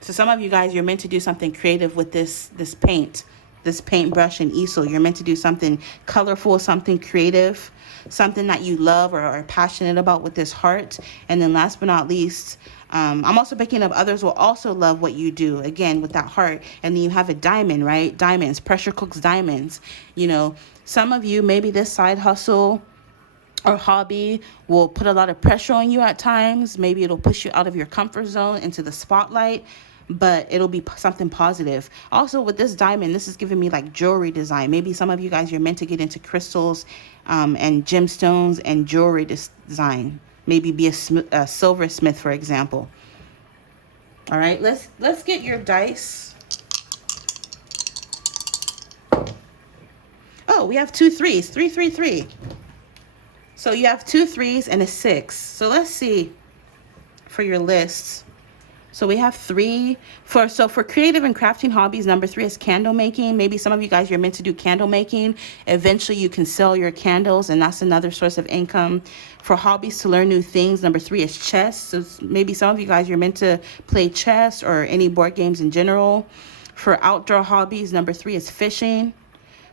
So some of you guys, you're meant to do something creative with this paint. this paintbrush and easel. You're meant to do something colorful, something creative, something that you love or are passionate about with this heart. And then last but not least, I'm also picking up others will also love what you do, again, with that heart. And then you have a diamond, right? Diamonds, pressure cooks diamonds. You know, some of you, maybe this side hustle or hobby will put a lot of pressure on you at times. Maybe it'll push you out of your comfort zone into the spotlight, but it'll be something positive. Also, with this diamond, this is giving me like jewelry design. Maybe some of you guys, you're meant to get into crystals and gemstones and jewelry design. Maybe be a silversmith, for example. All right, let's get your dice. Oh, we have 2 3s, 3 3 3. So you have 2 3s and a 6. So let's see for your lists. So we have 3 for creative and crafting hobbies. Number 3 is candle making. Maybe some of you guys, you're meant to do candle making. Eventually you can sell your candles, and that's another source of income. For hobbies to learn new things, number 3 is chess. So maybe some of you guys, you're meant to play chess or any board games in general. For outdoor hobbies, number 3 is fishing.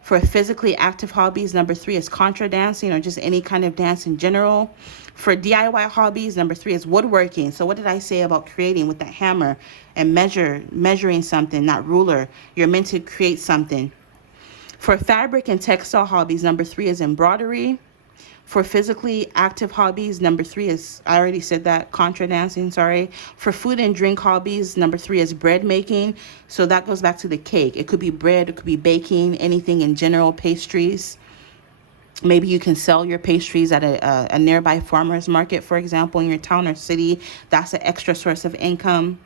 For physically active hobbies, number 3 is contra dancing or just any kind of dance in general. For DIY hobbies, number 3 is woodworking. So what did I say about creating with that hammer and measuring something, not ruler? You're meant to create something. For fabric and textile hobbies, number 3 is embroidery. For physically active hobbies, number 3 is, I already said that, contra dancing, sorry. For food and drink hobbies, number 3 is bread making. So that goes back to the cake. It could be bread, it could be baking, anything in general, pastries. Maybe you can sell your pastries at a nearby farmer's market, for example, in your town or city. That's an extra source of income.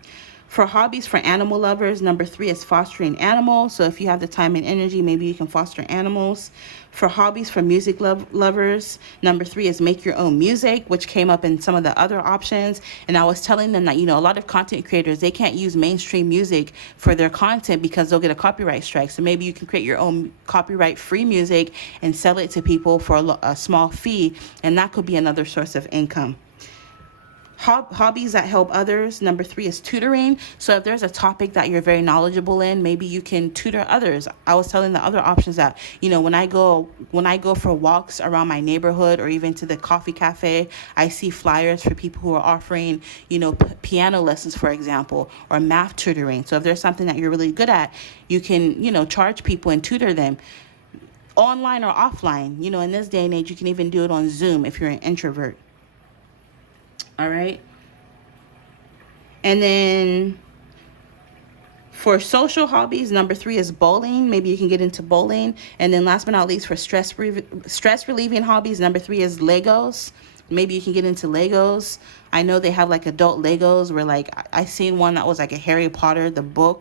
For hobbies for animal lovers, number 3 is fostering animals. So if you have the time and energy, maybe you can foster animals. For hobbies for music lovers, number 3 is make your own music, which came up in some of the other options. And I was telling them that, a lot of content creators, they can't use mainstream music for their content because they'll get a copyright strike. So maybe you can create your own copyright-free music and sell it to people for a small fee, and that could be another source of income. Hobbies that help others, number 3 is tutoring. So if there's a topic that you're very knowledgeable in, maybe you can tutor others. I was telling the other options that, when I go for walks around my neighborhood or even to the coffee cafe, I see flyers for people who are offering, piano lessons, for example, or math tutoring. So if there's something that you're really good at, you can, charge people and tutor them online or offline. In this day and age, you can even do it on Zoom if you're an introvert. All right. And then for social hobbies, number 3 is bowling. Maybe you can get into bowling. And then last but not least, for stress relieving hobbies, number 3 is Legos. Maybe you can get into Legos. I know they have like adult Legos where I seen one that was like a Harry Potter, the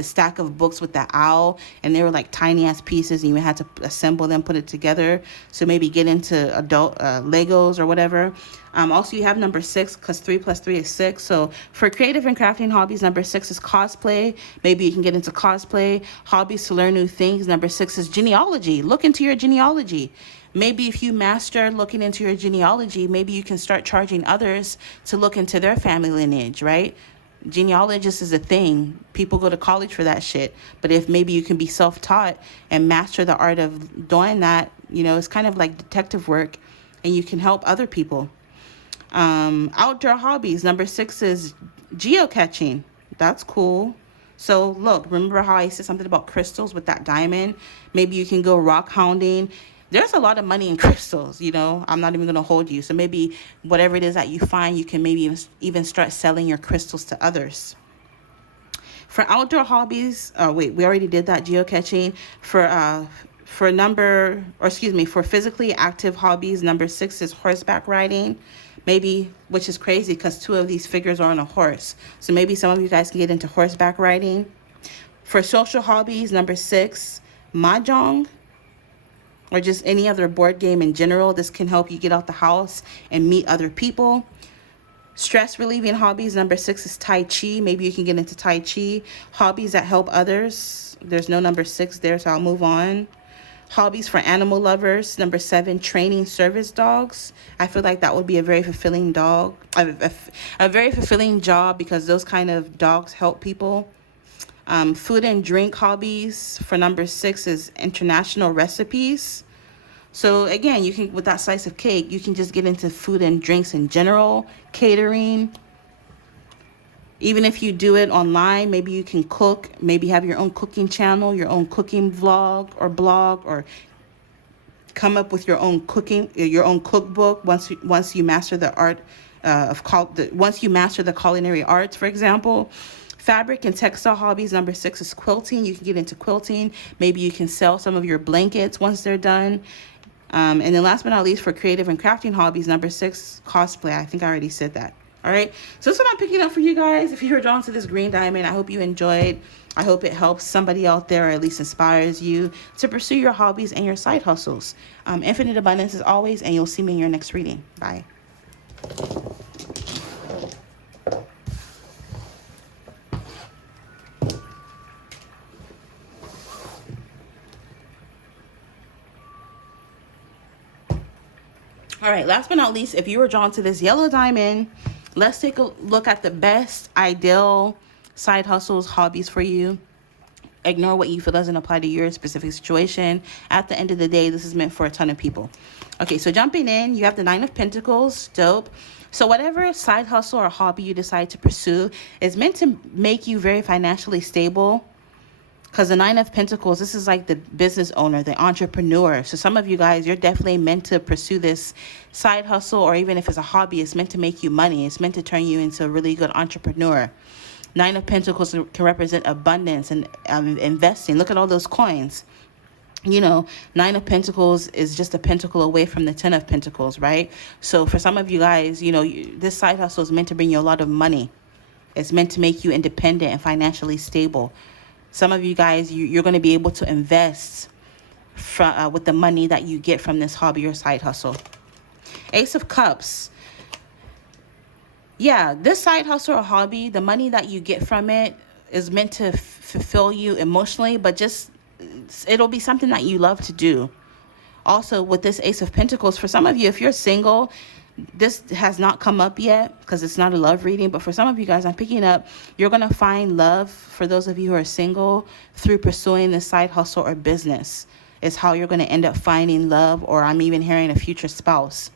stack of books with the owl, and they were like tiny ass pieces and you had to assemble them, put it together. So maybe get into adult Legos or whatever. Also, you have number 6 because 3 plus 3 is 6. So for creative and crafting hobbies, number 6 is cosplay. Maybe you can get into cosplay. Hobbies to learn new things, number 6 is genealogy. Look into your genealogy. Maybe if you master looking into your genealogy, maybe you can start charging others to look into their family lineage, right? Genealogist is a thing. People go to college for that shit. But if maybe you can be self-taught and master the art of doing that, it's kind of like detective work and you can help other people. Outdoor hobbies, number 6 is geocaching. That's cool. So look, remember how I said something about crystals with that diamond? Maybe you can go rock hounding. There's a lot of money in crystals, I'm not even going to hold you. So maybe whatever it is that you find, you can maybe even start selling your crystals to others. For outdoor hobbies, we already did that, geocaching. For physically active hobbies, number 6 is horseback riding. Maybe, which is crazy because 2 of these figures are on a horse. So maybe some of you guys can get into horseback riding. For social hobbies, number 6, mahjong, or just any other board game in general. This can help you get out the house and meet other people. Stress relieving hobbies, number 6 is Tai Chi. Maybe you can get into Tai Chi. Hobbies that help others. There's no number 6 there, so I'll move on. Hobbies for animal lovers, number 7, training service dogs. I feel like that would be a very fulfilling a very fulfilling job because those kind of dogs help people. Food and drink hobbies for number 6 is international recipes. So again, you can, with that slice of cake, you can just get into food and drinks in general, catering. Even if you do it online, maybe you can cook, maybe have your own cooking channel, your own cooking vlog or blog, or come up with your own cooking, your own cookbook once you master the art once you master the culinary arts, for example. Fabric and textile hobbies, number 6 is quilting. You can get into quilting. Maybe you can sell some of your blankets once they're done. And then last but not least, for creative and crafting hobbies, number 6, cosplay. I think I already said that. All right. So that's what I'm picking up for you guys. If you were drawn to this green diamond, I hope you enjoyed. I hope it helps somebody out there, or at least inspires you to pursue your hobbies and your side hustles. Infinite abundance as always, and you'll see me in your next reading. Bye. All right, last but not least, if you were drawn to this yellow diamond, let's take a look at the best ideal side hustles, hobbies for you. Ignore what you feel doesn't apply to your specific situation. At the end of the day, this is meant for a ton of people. Okay, so jumping in, you have the 9 of Pentacles. Dope. So whatever side hustle or hobby you decide to pursue is meant to make you very financially stable. Because the 9 of Pentacles, this is like the business owner, the entrepreneur. So some of you guys, you're definitely meant to pursue this side hustle, or even if it's a hobby, it's meant to make you money. It's meant to turn you into a really good entrepreneur. 9 of Pentacles can represent abundance and investing. Look at all those coins. You know, 9 of Pentacles is just a pentacle away from the 10 of Pentacles, right? So for some of you guys, you know, this side hustle is meant to bring you a lot of money. It's meant to make you independent and financially stable. Some of you guys, you're going to be able to invest with the money that you get from this hobby or side hustle. Ace of Cups. Yeah, this side hustle or hobby, the money that you get from it is meant to fulfill you emotionally, but just it'll be something that you love to do. Also, with this Ace of Pentacles, for some of you, if you're single, this has not come up yet because it's not a love reading, but for some of you guys, I'm picking up, you're going to find love, for those of you who are single, through pursuing this side hustle or business. Is how you're going to end up finding love, or I'm even hearing a future spouse.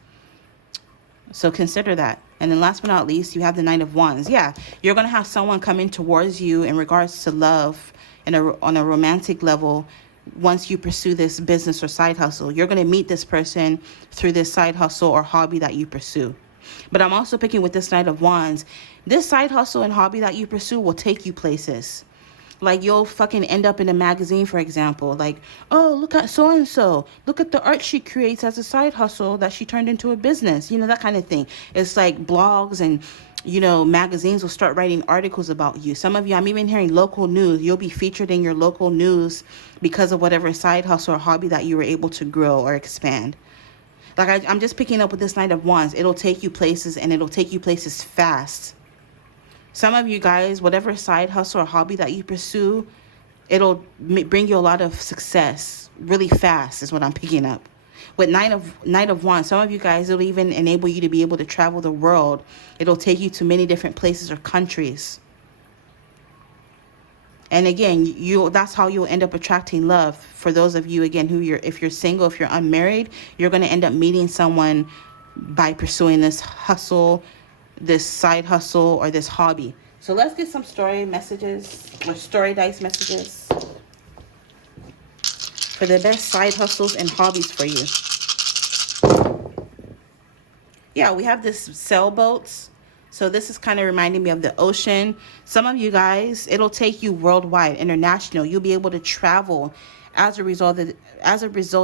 So consider that. And then last but not least, you have the 9 of Wands. Yeah, you're going to have someone coming towards you in regards to love on a romantic level. Once you pursue this business or side hustle, you're going to meet this person through this side hustle or hobby that you pursue. But I'm also picking with this 9 of Wands. This side hustle and hobby that you pursue will take you places. Like, you'll fucking end up in a magazine, for example. Like, oh, look at so-and-so. Look at the art she creates as a side hustle that she turned into a business. You know, that kind of thing. It's like blogs and, you know, magazines will start writing articles about you. Some of you, I'm even hearing local news. You'll be featured in your local news because of whatever side hustle or hobby that you were able to grow or expand. Like, I'm just picking up with this 9 of Wands. It'll take you places, and it'll take you places fast. Some of you guys, whatever side hustle or hobby that you pursue, it'll bring you a lot of success really fast, is what I'm picking up. With 9 of Wands, some of you guys, it'll even enable you to be able to travel the world. It'll take you to many different places or countries. And again, that's how you'll end up attracting love. For those of you, again, if you're single, if you're unmarried, you're going to end up meeting someone by pursuing this hustle, this side hustle, or this hobby. So let's get some story messages, or story dice messages, for the best side hustles and hobbies for you. Yeah, we have this sailboats. So this is kind of reminding me of the ocean. Some of you guys, it'll take you worldwide, international. You'll be able to travel as a result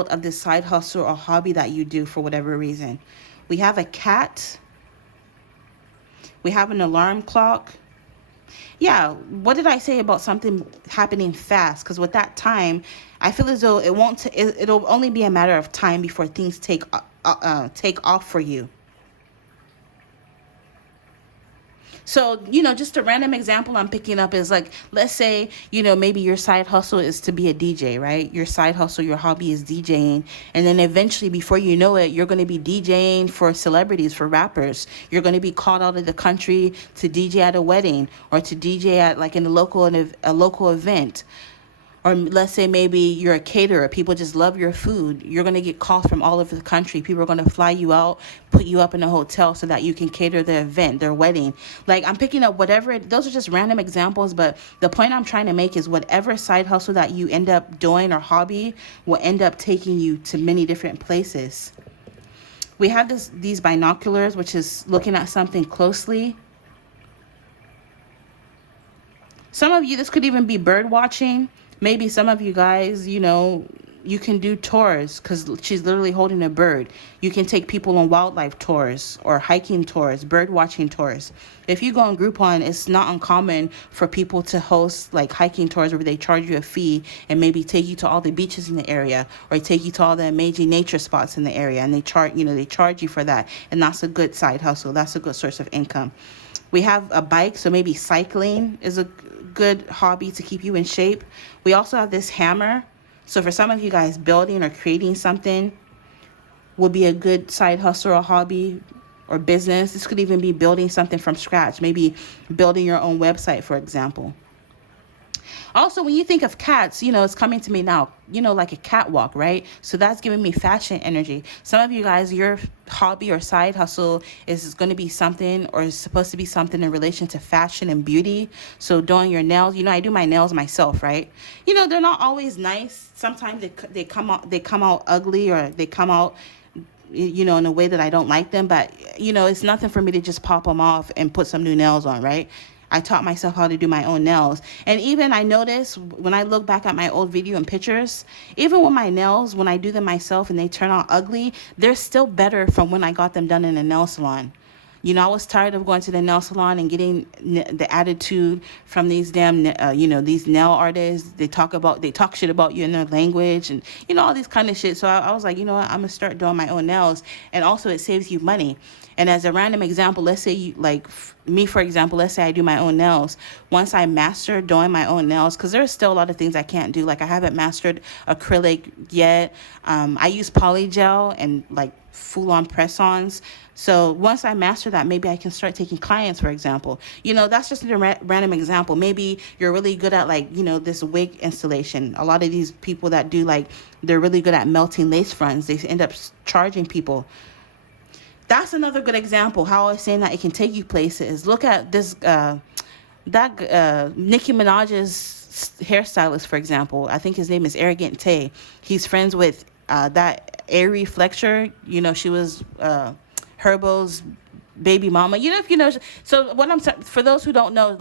of this side hustle or hobby that you do for whatever reason. We have a cat. We have an alarm clock. Yeah, what did I say about something happening fast? Because with that time, I feel as though it'll only be a matter of time before things take off for you. So, just a random example I'm picking up is like, let's say, maybe your side hustle is to be a DJ, right? Your side hustle, your hobby is DJing. And then eventually, before you know it, you're going to be DJing for celebrities, for rappers. You're going to be called out of the country to DJ at a wedding or to DJ at like in a local event. Or let's say maybe you're a caterer. People just love your food. You're going to get calls from all over the country. People are going to fly you out, put you up in a hotel so that you can cater their event, their wedding. Like, I'm picking up those are just random examples, but the point I'm trying to make is whatever side hustle that you end up doing or hobby will end up taking you to many different places. We have these binoculars, which is looking at something closely. Some of you, this could even be bird watching. Maybe some of you guys, you can do tours because she's literally holding a bird. You can take people on wildlife tours or hiking tours, bird watching tours. If you go on Groupon, it's not uncommon for people to host like hiking tours where they charge you a fee and maybe take you to all the beaches in the area or take you to all the amazing nature spots in the area, and they charge you for that. And that's a good side hustle. That's a good source of income. We have a bike, so maybe cycling is a good hobby to keep you in shape. We also have this hammer. So for some of you guys, building or creating something would be a good side hustle or hobby or business. This could even be building something from scratch, maybe building your own website, for example. Also, when you think of cats, it's coming to me now, like a catwalk, right? So that's giving me fashion energy. Some of you guys, your hobby or side hustle is going to be something or is supposed to be something in relation to fashion and beauty. So doing your nails, I do my nails myself, right? They're not always nice. Sometimes they come out ugly, or they come out in a way that I don't like them. But, it's nothing for me to just pop them off and put some new nails on, right? I taught myself how to do my own nails. And even I notice when I look back at my old video and pictures, even with my nails, when I do them myself and they turn out ugly, they're still better from when I got them done in a nail salon. I was tired of going to the nail salon and getting the attitude from these damn, these nail artists. They talk shit about you in their language and, all these kind of shit. So I was like, what? I'm going to start doing my own nails. And also it saves you money. And as a random example, let's say me, for example, let's say I do my own nails. Once I master doing my own nails, because there's still a lot of things I can't do. Like I haven't mastered acrylic yet. I use polygel and like full-on press-ons. So once I master that, maybe I can start taking clients, for example. That's just a random example. Maybe you're really good at this wig installation. A lot of these people that do they're really good at melting lace fronts. They end up charging people. That's another good example. How I was saying that it can take you places. Look at this, Nicki Minaj's hairstylist, for example. I think his name is E.N.T.E.R.T.A.I.N.M.E.N.T. He's friends with that Airy Fletcher. She was Herbo's baby mama. If you know. So what I'm saying, for those who don't know,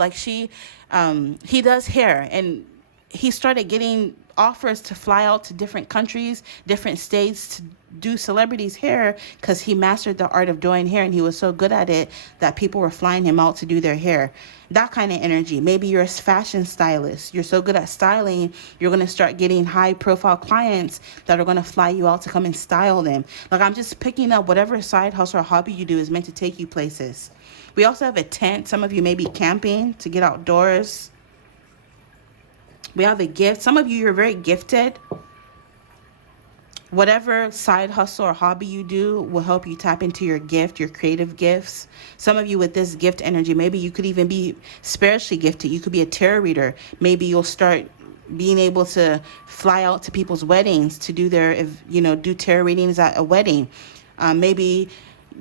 he does hair, and he started getting offers to fly out to different countries, different states to do celebrities' hair because he mastered the art of doing hair, and he was so good at it that people were flying him out to do their hair. That kind of energy. Maybe you're a fashion stylist. You're so good at styling, you're going to start getting high profile clients that are going to fly you out to come and style them. I'm just picking up whatever side hustle or hobby you do is meant to take you places. We also have a tent. Some of you may be camping to get outdoors. We have a gift. Some of you, you're very gifted. Whatever side hustle or hobby you do will help you tap into your gift, your creative gifts. Some of you with this gift energy, maybe you could even be spiritually gifted. You could be a tarot reader. Maybe you'll start being able to fly out to people's weddings to do do tarot readings at a wedding. Maybe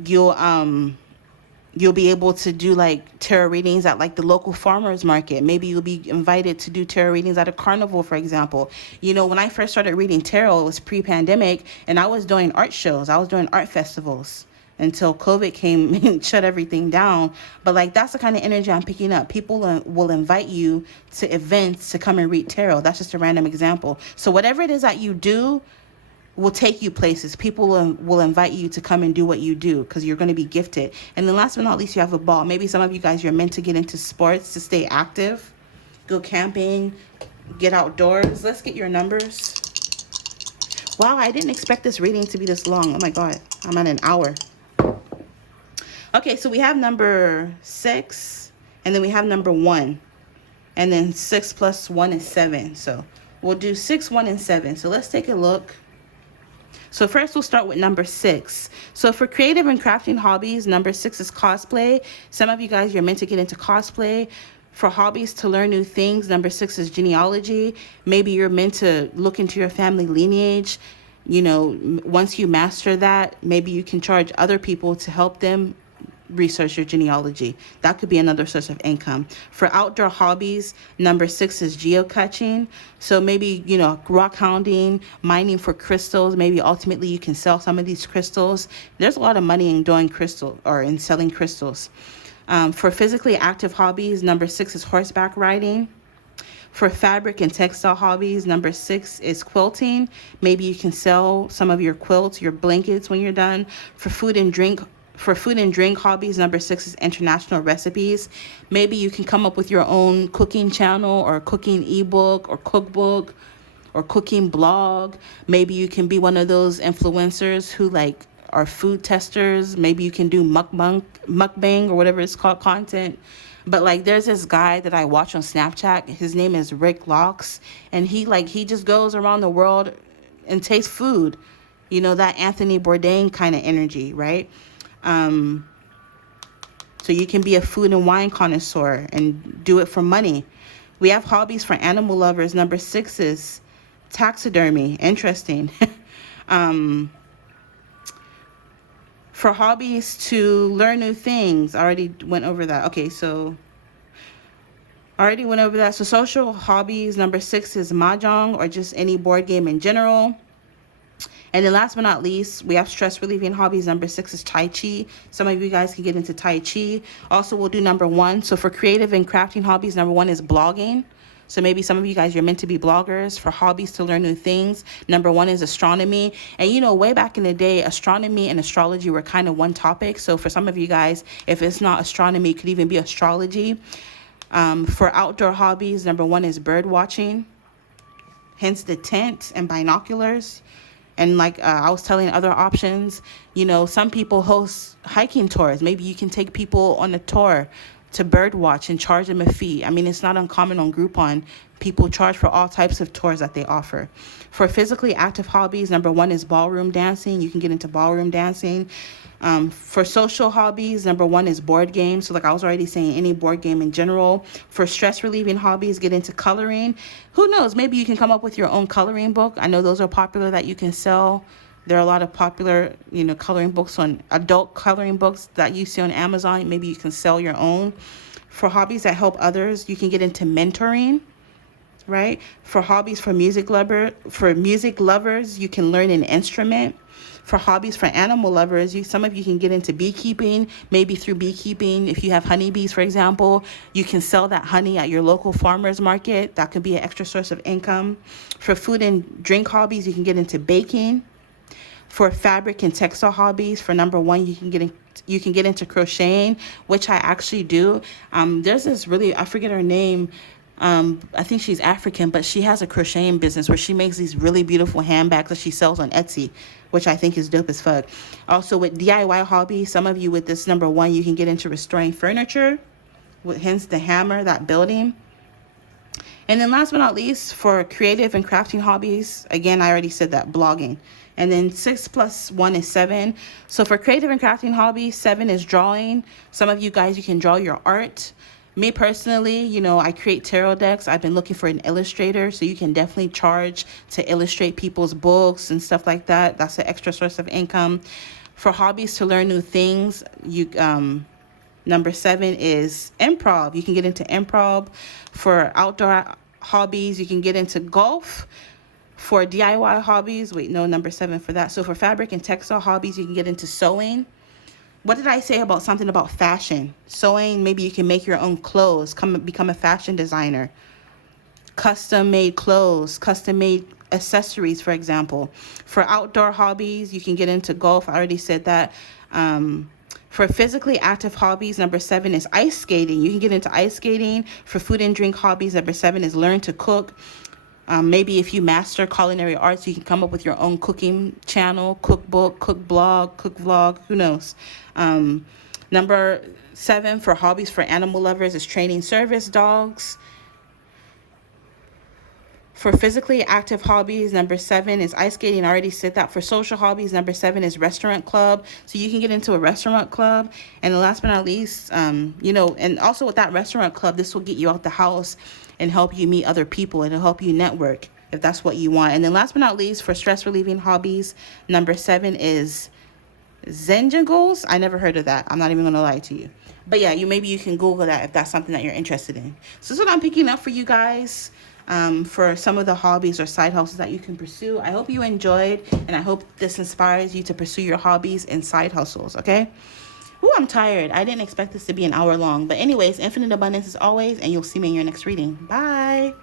you'll be able to do tarot readings at the local farmers market. Maybe you'll be invited to do tarot readings at a carnival, for example. When I first started reading tarot, it was pre-pandemic, and I was doing art shows. I was doing art festivals until COVID came and shut everything down. But that's the kind of energy I'm picking up. People will invite you to events to come and read tarot. That's just a random example. So whatever it is that you do will take you places. People will invite you to come and do what you do because you're going to be gifted. And then last but not least, you have a ball. Maybe some of you guys, you're meant to get into sports to stay active, go camping, get outdoors. Let's get your numbers. Wow, I didn't expect this reading to be this long. Oh my God, I'm at an hour. Okay, so we have number 6, And then we have number 1. And then 6 plus 1 is 7. So we'll do 6, 1, and 7. So let's take a look. So first we'll start with number 6. So for creative and crafting hobbies, number 6 is cosplay. Some of you guys, you're meant to get into cosplay. For hobbies to learn new things, number 6 is genealogy. Maybe you're meant to look into your family lineage. You know, once you master that, maybe you can charge other people to help them research your genealogy. That could be another source of income. For outdoor hobbies, number 6 is geocaching. So maybe, you know, rock hounding, mining for crystals. Maybe ultimately you can sell some of these crystals. There's a lot of money in doing crystal or in selling crystals. For physically active hobbies, number 6 is horseback riding. For fabric and textile hobbies, number 6 is quilting. Maybe you can sell some of your quilts, your blankets when you're done. For food and drink hobbies, number 6 is international recipes. Maybe you can come up with your own cooking channel or cooking ebook or cookbook or cooking blog. Maybe you can be one of those influencers who like are food testers. Maybe you can do mukbang or whatever it's called content. But like there's this guy that I watch on Snapchat. His name is Rick Locks, and he just goes around the world and tastes food. You know, that Anthony Bourdain kind of energy, right? So you can be a food and wine connoisseur and do it for money. We have hobbies for animal lovers. Number 6 is taxidermy. Interesting. For hobbies to learn new things, I already went over that. Okay, so I already went over that. So social hobbies, number 6 is mahjong or just any board game in general. And then last but not least, we have stress relieving hobbies. Number 6 is Tai Chi. Some of you guys can get into Tai Chi. Also, we'll do number 1. So for creative and crafting hobbies, number 1 is blogging. So maybe some of you guys, you're meant to be bloggers. For hobbies to learn new things, number 1 is astronomy. And you know, way back in the day, astronomy and astrology were kind of one topic. So for some of you guys, if it's not astronomy, it could even be astrology. For outdoor hobbies, number 1 is bird watching. Hence the tent and binoculars. And like I was telling other options, you know, some people host hiking tours. Maybe you can take people on a tour to bird watch and charge them a fee. I mean, it's not uncommon on Groupon. People charge for all types of tours that they offer. For physically active hobbies, number 1 is ballroom dancing. You can get into ballroom dancing. For social hobbies, number 1 is board games. So like I was already saying, any board game in general. For stress relieving hobbies, get into coloring. Who knows? Maybe you can come up with your own coloring book. I know those are popular that you can sell. There are a lot of popular, you know, coloring books on adult coloring books that you see on Amazon. Maybe you can sell your own. For hobbies that help others, you can get into mentoring, right? For hobbies for music lovers, you can learn an instrument. For hobbies for animal lovers, some of you can get into beekeeping. Maybe through beekeeping, if you have honeybees, for example, you can sell that honey at your local farmer's market. That could be an extra source of income. For food and drink hobbies, you can get into baking. For fabric and textile hobbies, for number 1, you can get into crocheting, which I actually do. There's this really, I forget her name. I think she's African, but she has a crocheting business where she makes these really beautiful handbags that she sells on Etsy, which I think is dope as fuck. Also with DIY hobby, some of you with this number 1, you can get into restoring furniture, hence the hammer, that building. And then last but not least, for creative and crafting hobbies, again, I already said that, blogging. And then 6 plus 1 is 7. So for creative and crafting hobbies, 7 is drawing. Some of you guys, you can draw your art. Me personally, you know, I create tarot decks. I've been looking for an illustrator, so you can definitely charge to illustrate people's books and stuff like that. That's an extra source of income. For hobbies to learn new things, number 7 is improv. You can get into improv. For outdoor hobbies, you can get into golf. For DIY hobbies, number 7 for that. So for fabric and textile hobbies, you can get into sewing. What did I say about something about fashion? Sewing, maybe you can make your own clothes, become a fashion designer. Custom made clothes, custom made accessories, for example. For outdoor hobbies, you can get into golf. I already said that. For physically active hobbies, number 7 is ice skating. You can get into ice skating. For food and drink hobbies, number 7 is learn to cook. Maybe if you master culinary arts, you can come up with your own cooking channel, cookbook, cook blog, cook vlog, who knows. Number 7 for hobbies for animal lovers is training service dogs. For physically active hobbies, number 7 is ice skating. I already said that. For social hobbies, number 7 is restaurant club. So you can get into a restaurant club. And last but not least, and also with that restaurant club, this will get you out the house and help you meet other people. It'll help you network if that's what you want. And then last but not least, for stress relieving hobbies, number 7 is Zenjingles. I never heard of that. I'm not even gonna lie to you. But yeah, maybe you can Google that if that's something that you're interested in. So that's what I'm picking up for you guys, for some of the hobbies or side hustles that you can pursue. I hope you enjoyed, and I hope this inspires you to pursue your hobbies and side hustles. Okay. Ooh, I'm tired. I didn't expect this to be an hour long. But anyways, infinite abundance as always, and you'll see me in your next reading. Bye.